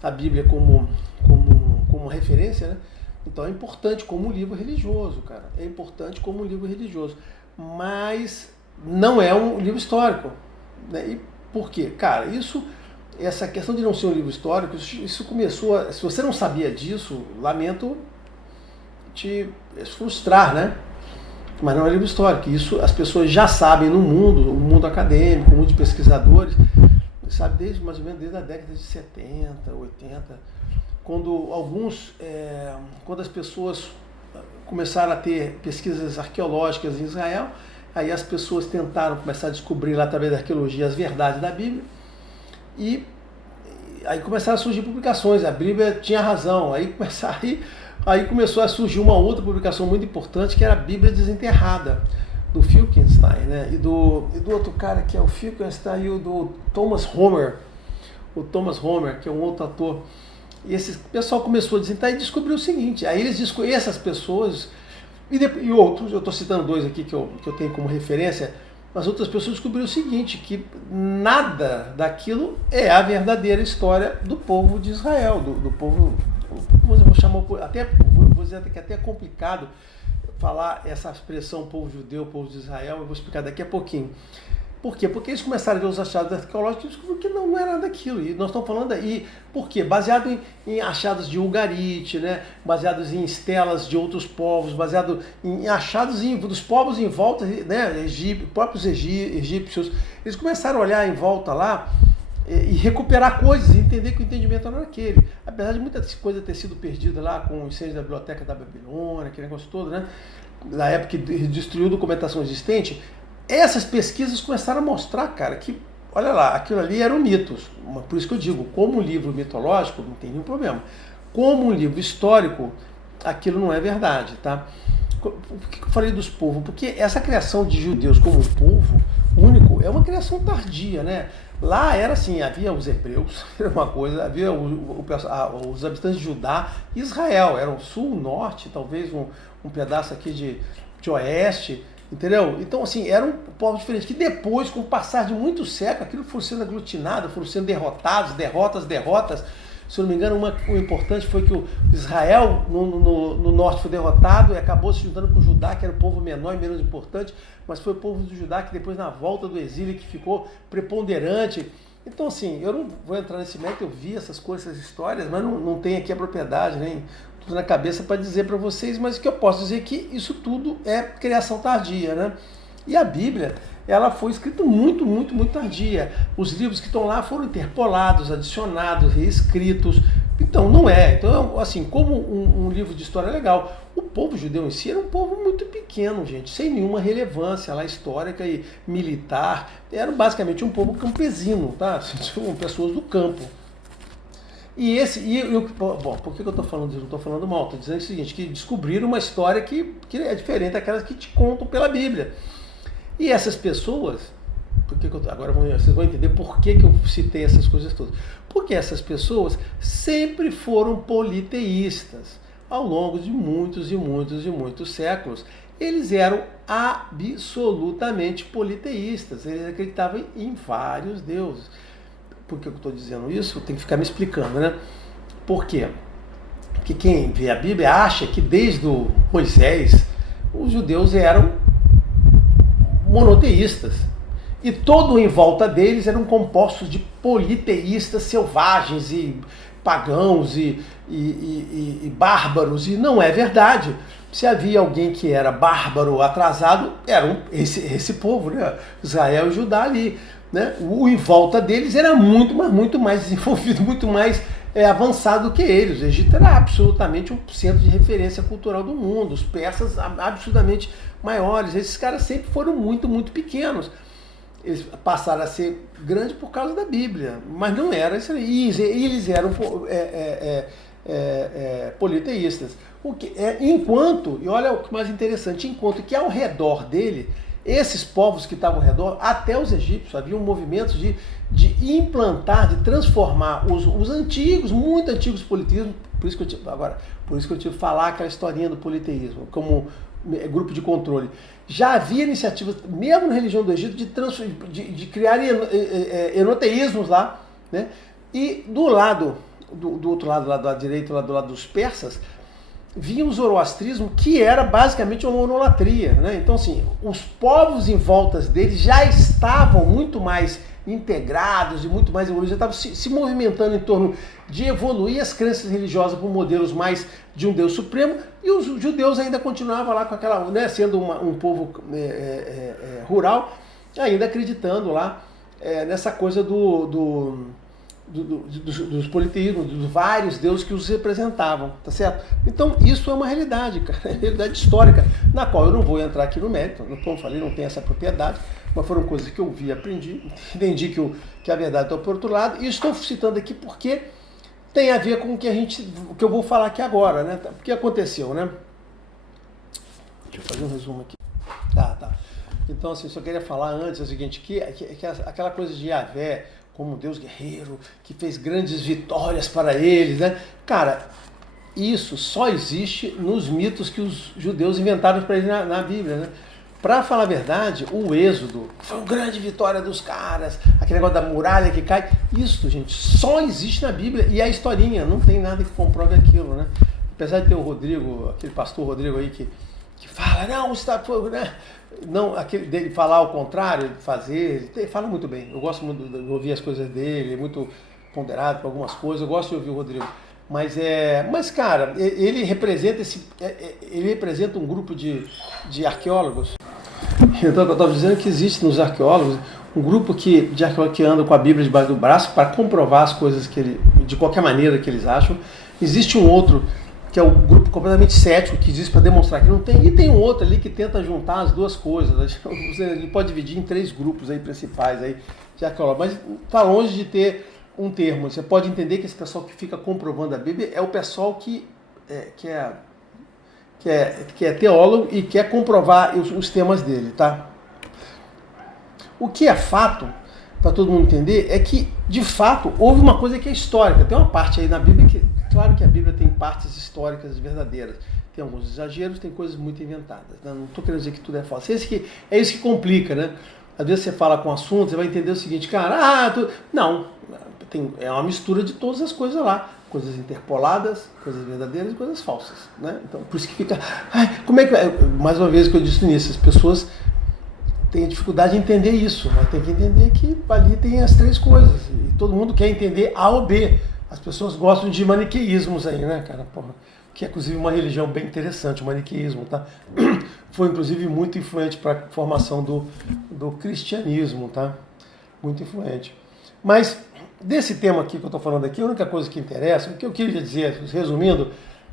a Bíblia como referência, né? Então é importante como um livro religioso, cara. É importante como um livro religioso. Mas não é um livro histórico. Né? E por quê? Cara, essa questão de não ser um livro histórico, isso começou se você não sabia disso, lamento te frustrar, né? Mas não é um livro histórico. Isso as pessoas já sabem no mundo, o mundo acadêmico, o mundo de pesquisadores, sabe mais ou menos desde a década de 70, 80, quando as pessoas começaram a ter pesquisas arqueológicas em Israel, aí as pessoas tentaram começar a descobrir lá através da arqueologia as verdades da Bíblia, e aí começaram a surgir publicações, a Bíblia tinha razão, aí começou a surgir uma outra publicação muito importante, que era a Bíblia Desenterrada. do Finkelstein, né? E do outro cara que é o Finkelstein e o do Thomas Homer, o Thomas Homer, que é um outro ator. E esse pessoal começou a desentar e descobriu o seguinte, aí eles descobriram essas pessoas, e outros, eu estou citando dois aqui que eu tenho como referência, mas outras pessoas descobriram o seguinte, que nada daquilo é a verdadeira história do povo de Israel, do povo, vou chamar, vou dizer que até é complicado falar essa expressão povo judeu, povo de Israel, eu vou explicar daqui a pouquinho. Por quê? Porque eles começaram a ver os achados arqueológicos e descobriram que não era daquilo. E nós estamos falando aí, por quê? Baseado em achados de Ugarit, né? Baseados em estelas de outros povos, baseado em achados dos povos em volta, né? Próprios egípcios. Eles começaram a olhar em volta lá e recuperar coisas, e entender que o entendimento não era aquele. Apesar de muita coisa ter sido perdida lá com o incêndio da biblioteca da Babilônia, aquele negócio todo, né? Na época que destruiu documentação existente, essas pesquisas começaram a mostrar, cara, que, olha lá, aquilo ali eram mitos. Por isso que eu digo, como um livro mitológico, não tem nenhum problema. Como um livro histórico, aquilo não é verdade, tá? Por que eu falei dos povos? Porque essa criação de judeus como um povo único é uma criação tardia, né? Lá era assim, havia os hebreus, era uma coisa, havia os habitantes de Judá e Israel, era o sul, o norte, talvez um pedaço aqui de oeste, entendeu? Então, assim, era um povo diferente, que depois, com o passar de muitos séculos, aquilo foi sendo aglutinado, foram sendo derrotados, derrotas. Se eu não me engano, o importante foi que o Israel, no norte, foi derrotado e acabou se juntando com o Judá, que era o povo menor e menos importante, mas foi o povo do Judá que depois, na volta do exílio, que ficou preponderante. Então, assim, eu não vou entrar nesse mérito, eu vi essas coisas, essas histórias, mas não tenho aqui a propriedade, nem tudo na cabeça para dizer para vocês, mas o que eu posso dizer é que isso tudo é criação tardia, né? E a Bíblia, ela foi escrita muito tardia. Os livros que estão lá foram interpolados, adicionados, reescritos. Então, não é. Então, assim, como um livro de história é legal, o povo judeu em si era um povo muito pequeno, gente, sem nenhuma relevância lá histórica e militar. Era basicamente um povo campesino, tá? Pessoas do campo. Bom, por que eu estou falando disso? Não estou falando mal, estou dizendo o seguinte, que descobriram uma história que é diferente daquelas que te contam pela Bíblia. E essas pessoas, agora vocês vão entender por que eu citei essas coisas todas. Porque essas pessoas sempre foram politeístas. Ao longo de muitos séculos, eles eram absolutamente politeístas. Eles acreditavam em vários deuses. Por que eu estou dizendo isso? Tem que ficar me explicando, né? Por quê? Porque quem vê a Bíblia acha que desde o Moisés os judeus eram monoteístas. E todo em volta deles eram compostos de politeístas selvagens e pagãos e bárbaros. E não é verdade. Se havia alguém que era bárbaro, atrasado, era esse povo, né? Israel e Judá ali. Né? O em volta deles era muito mais desenvolvido, muito mais avançado do que eles. O Egito era absolutamente um centro de referência cultural do mundo, os persas absurdamente maiores. Esses caras sempre foram muito pequenos. Eles passaram a ser grandes por causa da Bíblia, mas não era isso aí. E eles eram politeístas. Enquanto, e olha o que mais interessante, enquanto que ao redor dele, esses povos que estavam ao redor, até os egípcios, havia um movimento de implantar, de transformar os antigos, muito antigos politeísmos, por isso que eu tive que falar aquela historinha do politeísmo, como grupo de controle. Já havia iniciativas, mesmo na religião do Egito, de criar enoteísmos lá, né? E do outro lado, lá da direita, lá do lado dos persas, vinha o zoroastrismo, que era basicamente uma monolatria, né? Então, assim, os povos em volta deles já estavam muito mais integrados e muito mais evoluídos, já estavam se movimentando em torno de evoluir as crenças religiosas por modelos mais de um Deus supremo, e os judeus ainda continuavam lá com aquela, né, sendo um povo rural, ainda acreditando lá nessa coisa dos politeísmos, dos vários deuses que os representavam, tá certo? Então isso é uma realidade, cara, é uma realidade histórica, na qual eu não vou entrar aqui no mérito, como eu falei, não tem essa propriedade, mas foram coisas que eu vi, aprendi, entendi que a verdade está por outro lado, e estou citando aqui porque tem a ver com o que eu vou falar aqui agora, né? O que aconteceu, né? Deixa eu fazer um resumo aqui. Tá. Então, assim, só queria falar antes o seguinte, que aquela coisa de Yahvé como um Deus guerreiro, que fez grandes vitórias para eles, né? Cara, isso só existe nos mitos que os judeus inventaram para eles na Bíblia, né? Para falar a verdade, o Êxodo foi uma grande vitória dos caras, aquele negócio da muralha que cai. Isso, gente, só existe na Bíblia e a historinha, não tem nada que comprove aquilo, né? Apesar de ter o Rodrigo, aquele pastor Rodrigo aí que fala, não, está fogo, né? Não, aquele dele falar ao contrário, fazer, ele fala muito bem. Eu gosto muito de ouvir as coisas dele, é muito ponderado para algumas coisas, eu gosto de ouvir o Rodrigo. Mas cara, ele representa um grupo de arqueólogos. Então, eu estava dizendo que existe nos arqueólogos um grupo de arqueólogos que andam com a Bíblia debaixo do braço para comprovar as coisas de qualquer maneira que eles acham. Existe um outro que é o grupo completamente cético, que existe para demonstrar que não tem, e tem um outro ali que tenta juntar as duas coisas. Ele pode dividir em 3 grupos aí principais aí de arqueólogos, mas está longe de ter um termo. Você pode entender que esse pessoal que fica comprovando a Bíblia é o pessoal que é teólogo e quer comprovar os temas dele, tá? O que é fato, para todo mundo entender, é que, de fato, houve uma coisa que é histórica. Tem uma parte aí na Bíblia que, claro que a Bíblia tem partes históricas verdadeiras. Tem alguns exageros, tem coisas muito inventadas. Né? Não estou querendo dizer que tudo é falso. É isso que complica, né? Às vezes você fala com um assunto, você vai entender o seguinte, cara, não, é uma mistura de todas as coisas lá. Coisas interpoladas, coisas verdadeiras e coisas falsas, né? Então, por isso que fica... como é que... Mais uma vez que eu disse nisso, as pessoas têm dificuldade de entender isso, mas tem que entender que ali tem as 3 coisas, e todo mundo quer entender A ou B. As pessoas gostam de maniqueísmos aí, né, cara? Porra, que é, inclusive, uma religião bem interessante, o maniqueísmo, tá? Foi, inclusive, muito influente para a formação do cristianismo, tá? Muito influente. Mas... desse tema aqui que eu estou falando aqui, a única coisa que interessa, o que eu queria dizer, resumindo,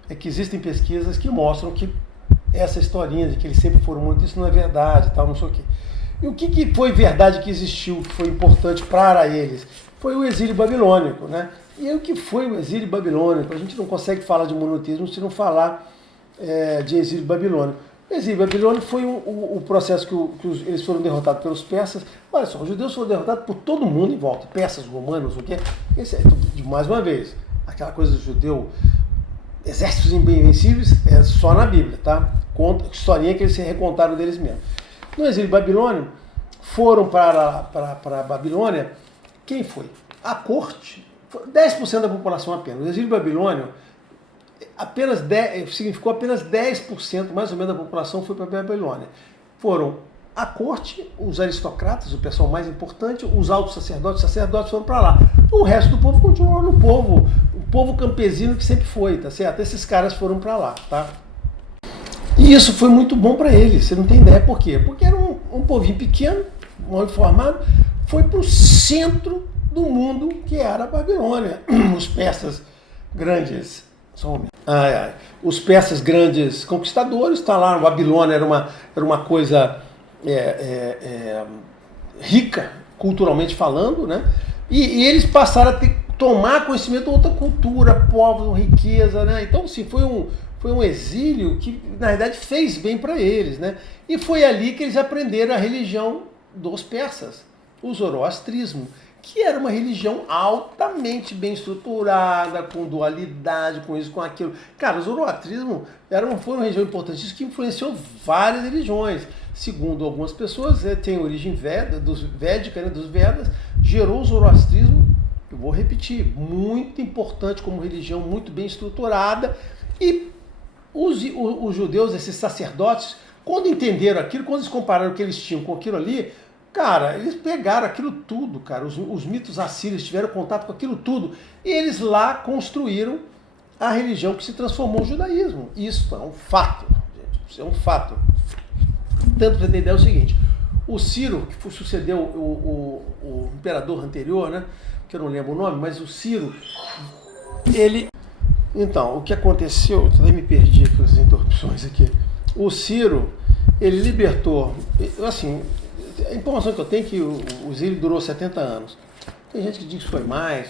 é que existem pesquisas que mostram que essa historinha de que eles sempre foram muito, isso não é verdade, tal, não sei o quê. E o que foi verdade que existiu, que foi importante para eles? Foi o exílio babilônico, né? E o que foi o exílio babilônico? A gente não consegue falar de monoteísmo se não falar de exílio babilônico. O exílio babilônico foi o processo que eles foram derrotados pelos persas. Olha só, os judeus foram derrotados por todo mundo em volta, persas, romanos, o quê? Mais uma vez, aquela coisa do judeu, exércitos invencíveis, é só na Bíblia, tá? Conta, historinha que eles se recontaram deles mesmos. No exílio babilônico, foram para a Babilônia, quem foi? A corte, 10% da população apenas. O exílio babilônico, significou apenas 10%, mais ou menos, da população foi para a Babilônia. Foram a corte, os aristocratas, o pessoal mais importante, os altos sacerdotes, foram para lá. O resto do povo continuou no povo, o povo campesino que sempre foi, tá certo? Esses caras foram para lá, tá? E isso foi muito bom para eles, você não tem ideia por quê? Porque era um povinho pequeno, mal informado, foi para o centro do mundo que era a Babilônia. Os persas grandes... Os persas grandes conquistadores, tá lá, a Babilônia era uma coisa rica, culturalmente falando, né? E eles passaram a tomar conhecimento de outra cultura, povos, riqueza, né? Então, assim, foi um exílio que, na verdade, fez bem para eles, né? E foi ali que eles aprenderam a religião dos persas, o zoroastrismo, que era uma religião altamente bem estruturada, com dualidade, com isso, com aquilo. Cara, o zoroastrismo foi uma religião importantíssima que influenciou várias religiões. Segundo algumas pessoas, tem origem védica, dos Vedas, gerou o zoroastrismo, eu vou repetir, muito importante como religião, muito bem estruturada. E os judeus, esses sacerdotes, quando entenderam aquilo, quando eles compararam o que eles tinham com aquilo ali, cara, eles pegaram aquilo tudo, cara. Os mitos assírios tiveram contato com aquilo tudo. E eles lá construíram a religião que se transformou no judaísmo. Isso é um fato, gente. Isso é um fato. Tanto para entender é o seguinte. O Ciro, que sucedeu o imperador anterior, né? Que eu não lembro o nome, mas o Ciro, ele... Então, o que aconteceu... Eu também me perdi com as interrupções aqui. O Ciro, ele libertou... Assim... A informação que eu tenho é que o exílio durou 70 anos. Tem gente que diz que foi mais.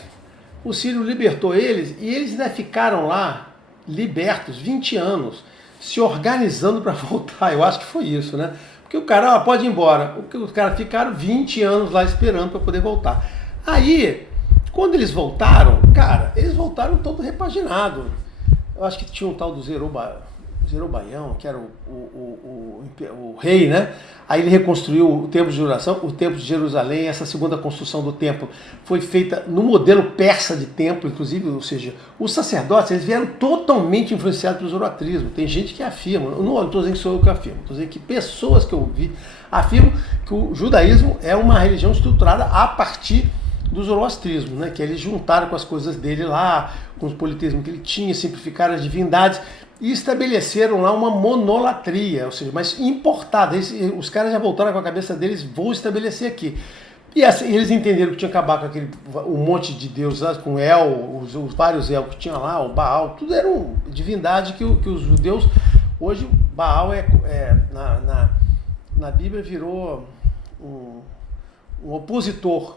O Ciro libertou eles e eles ainda ficaram lá, libertos, 20 anos, se organizando para voltar. Eu acho que foi isso, né? Porque o cara, pode ir embora. Os caras ficaram 20 anos lá esperando para poder voltar. Aí, quando eles voltaram, cara, eles voltaram todo repaginado. Eu acho que tinha um tal do Zerobaião, que era o rei, né? Aí ele reconstruiu o templo de Jerusalém. Essa segunda construção do templo foi feita no modelo persa de templo, inclusive, ou seja, os sacerdotes, eles vieram totalmente influenciados pelo zoroastrismo. Tem gente que afirma, não estou dizendo que sou eu que afirmo, estou dizendo que pessoas que eu ouvi afirmam que o judaísmo é uma religião estruturada a partir do zoroastrismo, né? Que eles juntaram com as coisas dele lá, com os politeísmos que ele tinha, simplificaram as divindades e estabeleceram lá uma monolatria, ou seja, mas importada. Os caras já voltaram com a cabeça deles, vou estabelecer aqui. E assim, eles entenderam que tinha que acabar com um monte de deuses, com El, os vários El que tinha lá, o Baal, tudo era uma divindade que os judeus, hoje Baal na Bíblia virou um opositor.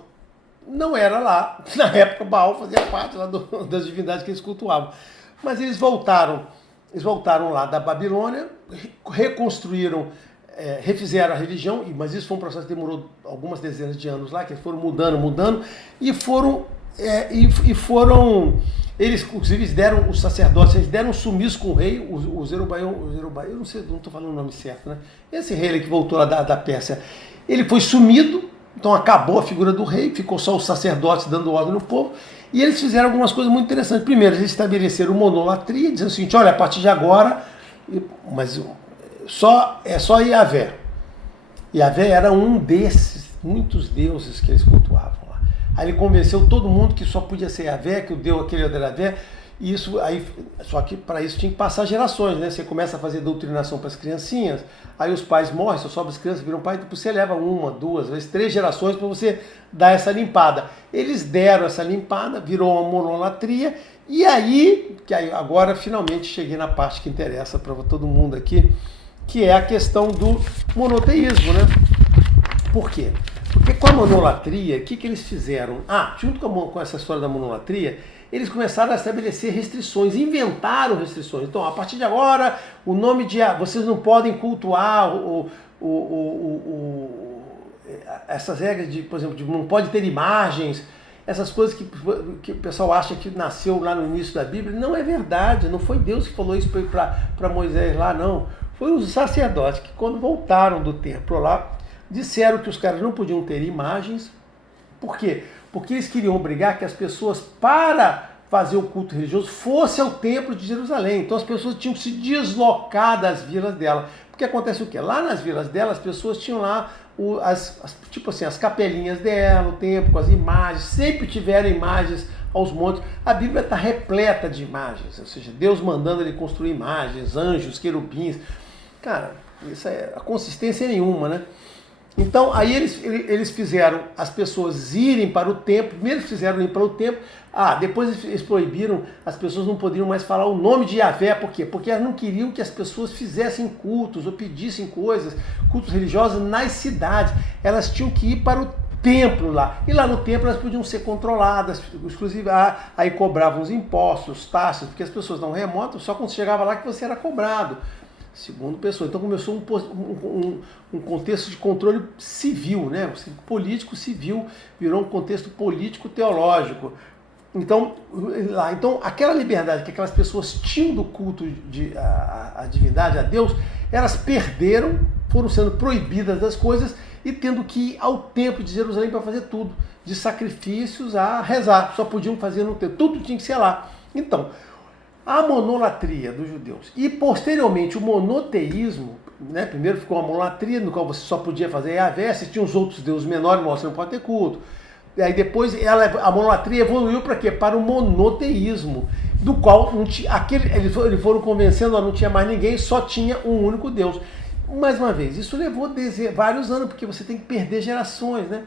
Não era lá, na época Baal fazia parte lá das divindades que eles cultuavam. Mas eles voltaram lá da Babilônia, reconstruíram, refizeram a religião, mas isso foi um processo que demorou algumas dezenas de anos lá, que eles foram mudando, e foram, eles inclusive deram, os sacerdotes, eles deram um sumiço com o rei, o Zerobaião, eu não sei, não estou falando o nome certo, né? Esse rei ali que voltou lá da Pérsia, ele foi sumido. Então acabou a figura do rei, ficou só os sacerdotes dando ordem no povo, e eles fizeram algumas coisas muito interessantes. Primeiro, eles estabeleceram monolatria, dizendo o seguinte: olha, a partir de agora, mas é só Yahvé. Yahvé era um desses muitos deuses que eles cultuavam lá. Aí ele convenceu todo mundo que só podia ser Yahvé, que o Deus aquele era Yahvé. Isso aí, só que para isso tinha que passar gerações, né? Você começa a fazer doutrinação para as criancinhas, aí os pais morrem, só sobra as crianças, viram pai, depois você leva 1, 2, às vezes 3 gerações para você dar essa limpada. Eles deram essa limpada, virou uma monolatria, e aí agora finalmente cheguei na parte que interessa para todo mundo aqui, que é a questão do monoteísmo, né? Por quê? Porque com a monolatria, o que eles fizeram? Junto com essa história da monolatria, eles começaram a estabelecer restrições, inventaram restrições. Então, a partir de agora, o nome de... Vocês não podem cultuar essas regras de, por exemplo, não pode ter imagens, essas coisas que o pessoal acha que nasceu lá no início da Bíblia. Não é verdade, não foi Deus que falou isso para Moisés lá, não. Foi os sacerdotes que, quando voltaram do templo lá, disseram que os caras não podiam ter imagens. Por quê? Porque eles queriam obrigar que as pessoas, para fazer o culto religioso, fossem ao templo de Jerusalém. Então as pessoas tinham que se deslocar das vilas dela. Porque acontece o quê? Lá nas vilas dela, as pessoas tinham lá as capelinhas dela, o templo com as imagens, sempre tiveram imagens aos montes. A Bíblia está repleta de imagens, ou seja, Deus mandando ele construir imagens, anjos, querubins. Cara, isso é a consistência nenhuma, né? Então, aí eles fizeram as pessoas irem para o templo. Primeiro fizeram ir para o templo. Depois eles proibiram, as pessoas não poderiam mais falar o nome de Yahvé. Por quê? Porque elas não queriam que as pessoas fizessem cultos ou pedissem coisas, cultos religiosos nas cidades. Elas tinham que ir para o templo lá. E lá no templo elas podiam ser controladas, inclusive aí cobravam os impostos, taxas, porque as pessoas não remotas, só quando você chegava lá que você era cobrado. Segundo pessoa. Então começou um contexto de controle civil, né? Político civil, virou um contexto político teológico. Então aquela liberdade que aquelas pessoas tinham do culto à divindade, a Deus, elas perderam, foram sendo proibidas das coisas e tendo que ir ao templo de Jerusalém para fazer tudo, de sacrifícios a rezar. Só podiam fazer no templo, tudo tinha que ser lá. Então, a monolatria dos judeus e posteriormente o monoteísmo, né? Primeiro ficou a monolatria, no qual você só podia fazer Yahvé, se tinha os outros deuses menores, você não pode ter culto. E aí depois a monolatria evoluiu para quê? Para o monoteísmo, do qual eles foram convencendo, não tinha mais ninguém, só tinha um único Deus. Mais uma vez, isso levou vários anos, porque você tem que perder gerações, né?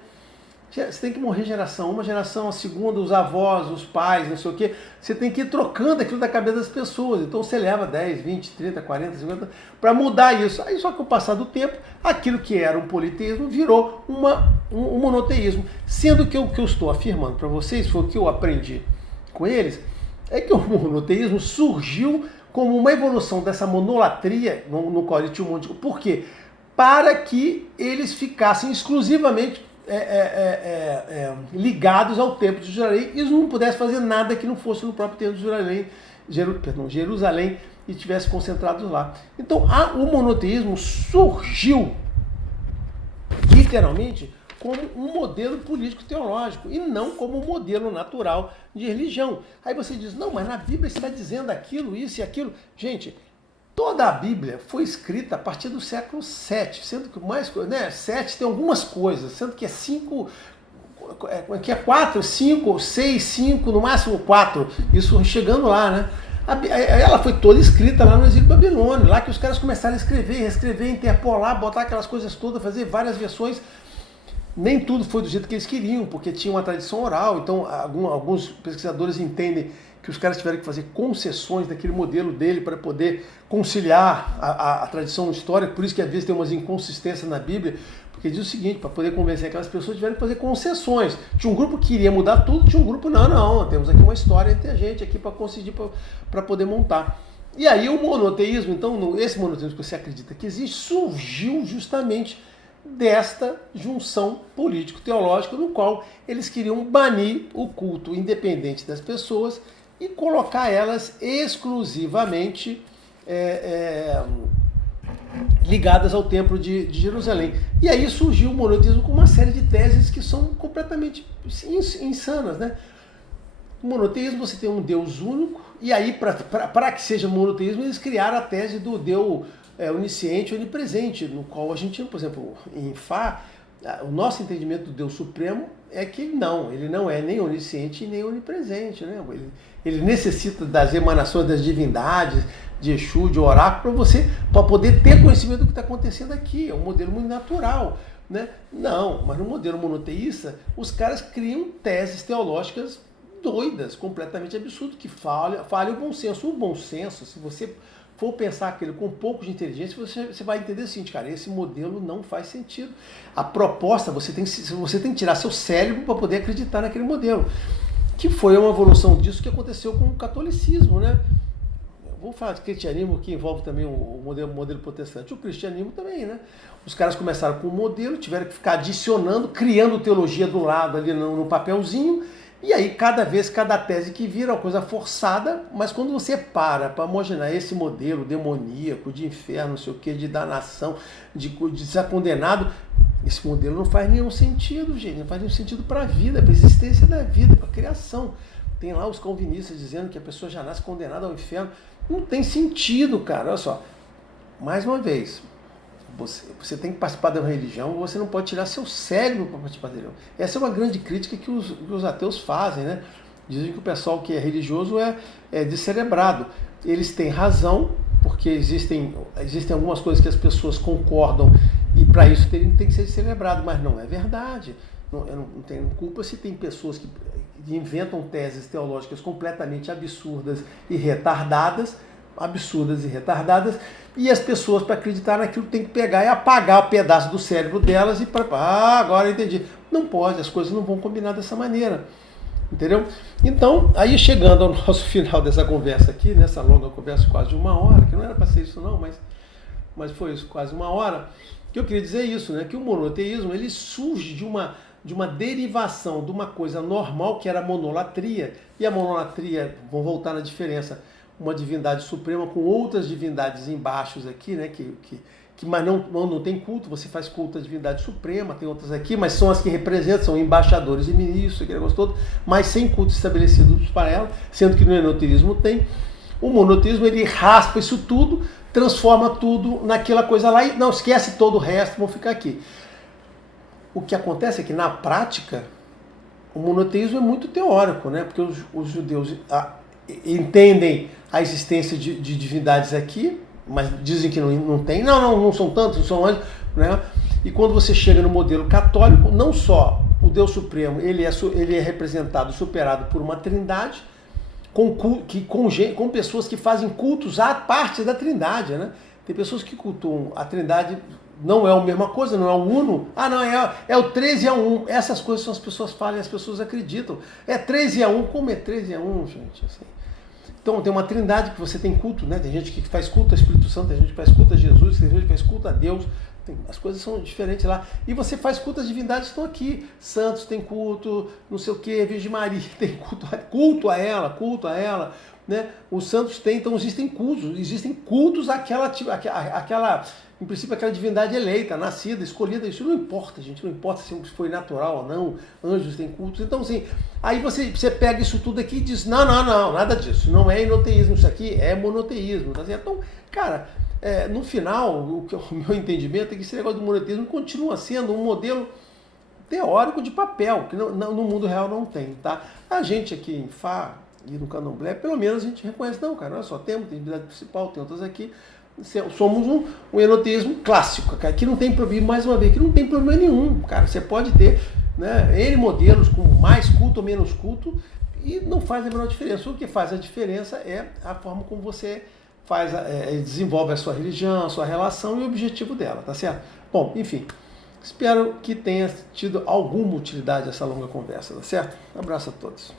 Você tem que morrer uma geração, a segunda, os avós, os pais, não sei o quê. Você tem que ir trocando aquilo da cabeça das pessoas. Então você leva 10, 20, 30, 40, 50 para mudar isso. Aí só que com o passar do tempo, aquilo que era um politeísmo virou um monoteísmo. Sendo que o que eu estou afirmando para vocês, foi o que eu aprendi com eles, é que o monoteísmo surgiu como uma evolução dessa monolatria, no qual ele tinha um monte de... Por quê? para que eles ficassem exclusivamente ligados ao Templo de Jerusalém e não pudessem fazer nada que não fosse no próprio Templo de Jerusalém e estivesse concentrados lá. Então o monoteísmo surgiu literalmente como um modelo político-teológico e não como um modelo natural de religião. Aí você diz, não, mas na Bíblia está dizendo aquilo, isso e aquilo. Gente, toda a Bíblia foi escrita a partir do século VII, sendo que mais, né, 7 tem algumas coisas, sendo que é 5, que é 4, 5, 6, 5, no máximo 4, isso chegando lá, né? Ela foi toda escrita lá no exílio babilônio, lá que os caras começaram a escrever, reescrever, interpolar, botar aquelas coisas todas, fazer várias versões. Nem tudo foi do jeito que eles queriam, porque tinha uma tradição oral, então alguns pesquisadores entendem que os caras tiveram que fazer concessões daquele modelo dele para poder conciliar a tradição histórica, por isso que às vezes tem umas inconsistências na Bíblia, porque diz o seguinte, para poder convencer aquelas pessoas tiveram que fazer concessões. Tinha um grupo que queria mudar tudo, tinha um grupo, não, temos aqui uma história entre a gente aqui para conseguir, para poder montar. E aí o monoteísmo, então esse monoteísmo que você acredita que existe, surgiu justamente desta junção político-teológica no qual eles queriam banir o culto independente das pessoas e colocar elas exclusivamente ligadas ao Templo de Jerusalém. E aí surgiu o monoteísmo com uma série de teses que são completamente insanas, né? No monoteísmo você tem um Deus único, e aí para que seja monoteísmo eles criaram a tese do Deus onisciente, onipresente, no qual a gente, por exemplo, em Fá, o nosso entendimento do Deus Supremo é que ele não é nem onisciente nem onipresente, né? Ele necessita das emanações das divindades, de Exu, de oráculo, para poder ter conhecimento do que está acontecendo aqui. É um modelo muito natural, né? Não, mas no modelo monoteísta, os caras criam teses teológicas doidas, completamente absurdas, que falham o bom senso. O bom senso, se você for pensar aquilo com um pouco de inteligência, você vai entender o seguinte, cara, esse modelo não faz sentido. A proposta, você tem que tirar seu cérebro para poder acreditar naquele modelo, que foi uma evolução disso que aconteceu com o catolicismo, né? Vou falar de cristianismo, que envolve também o modelo protestante. O cristianismo também, né? Os caras começaram com um modelo, tiveram que ficar adicionando, criando teologia do lado ali no papelzinho, e aí cada tese que vira uma coisa forçada, mas quando você para imaginar esse modelo demoníaco, de inferno, não sei o que, de danação, de ser condenado, esse modelo não faz nenhum sentido, gente, não faz nenhum sentido para a vida, para a existência da vida, para a criação. Tem lá os calvinistas dizendo que a pessoa já nasce condenada ao inferno. Não tem sentido, cara. Olha só, mais uma vez, você tem que participar da religião, você não pode tirar seu cérebro para participar da religião. Essa é uma grande crítica que os ateus fazem, né? Dizem que o pessoal que é religioso é descerebrado. Eles têm razão, porque existem algumas coisas que as pessoas concordam e para isso tem que ser descerebrado, mas não é verdade. Eu não tenho culpa se tem pessoas que inventam teses teológicas completamente absurdas e retardadas, e as pessoas, para acreditar naquilo, tem que pegar e apagar o pedaço do cérebro delas e agora eu entendi. Não pode, as coisas não vão combinar dessa maneira. Entendeu? Então, aí chegando ao nosso final dessa conversa aqui, nessa longa conversa quase de 1 hora, que não era para ser isso não, mas foi isso, quase 1 hora, que eu queria dizer isso, né? Que o monoteísmo, ele surge de uma derivação de uma coisa normal, que era a monolatria, e a monolatria, vamos voltar na diferença, uma divindade suprema com outras divindades embaixo aqui, né, mas não tem culto, você faz culto à divindade suprema, tem outras aqui, mas são as que representam, são embaixadores e ministros, aquele negócio todo, mas sem culto estabelecido para ela, sendo que no enoteísmo tem. O monoteísmo, ele raspa isso tudo, transforma tudo naquela coisa lá e não esquece todo o resto, vão ficar aqui. O que acontece é que na prática o monoteísmo é muito teórico, né? Porque os judeus entendem a existência de divindades aqui, mas dizem que não tem. Não são tantos, não são anjos, né? E quando você chega no modelo católico, não só o Deus Supremo, ele é representado, superado por uma trindade, com pessoas que fazem cultos à parte da trindade, né? Tem pessoas que cultuam a trindade, não é a mesma coisa, não é o uno. Não, é o 3 e a 1. Essas coisas são as pessoas falam e as pessoas acreditam. É 3 e a 1, como é 3 e a 1, gente? Assim. Então tem uma trindade que você tem culto, né? Tem gente que faz culto ao Espírito Santo, tem gente que faz culto a Jesus, tem gente que faz culto a Deus, As coisas são diferentes lá. E você faz culto às divindades que estão aqui. Santos tem culto, não sei o que, Virgem Maria tem culto a ela, né? Os santos têm, então existem cultos àquela, em princípio, aquela divindade eleita, nascida, escolhida. Isso não importa, gente, não importa se foi natural ou não, anjos têm cultos. Então, assim, aí você pega isso tudo aqui e diz, não, nada disso, não é enoteísmo, isso aqui é monoteísmo. Tá certo? Então, cara, no final, o meu entendimento é que esse negócio do monoteísmo continua sendo um modelo teórico de papel, que no mundo real não tem, tá? A gente aqui em Fá e no Candomblé, pelo menos a gente reconhece, não, cara, nós só temos, tem divindade principal, tem outras aqui, somos um enoteísmo clássico, cara, que não tem problema, mais uma vez, que não tem problema nenhum, cara, você pode ter, né, N modelos com mais culto ou menos culto, e não faz a menor diferença. O que faz a diferença é a forma como você desenvolve a sua religião, a sua relação e o objetivo dela, tá certo? Bom, enfim, espero que tenha tido alguma utilidade essa longa conversa, tá certo? Um abraço a todos.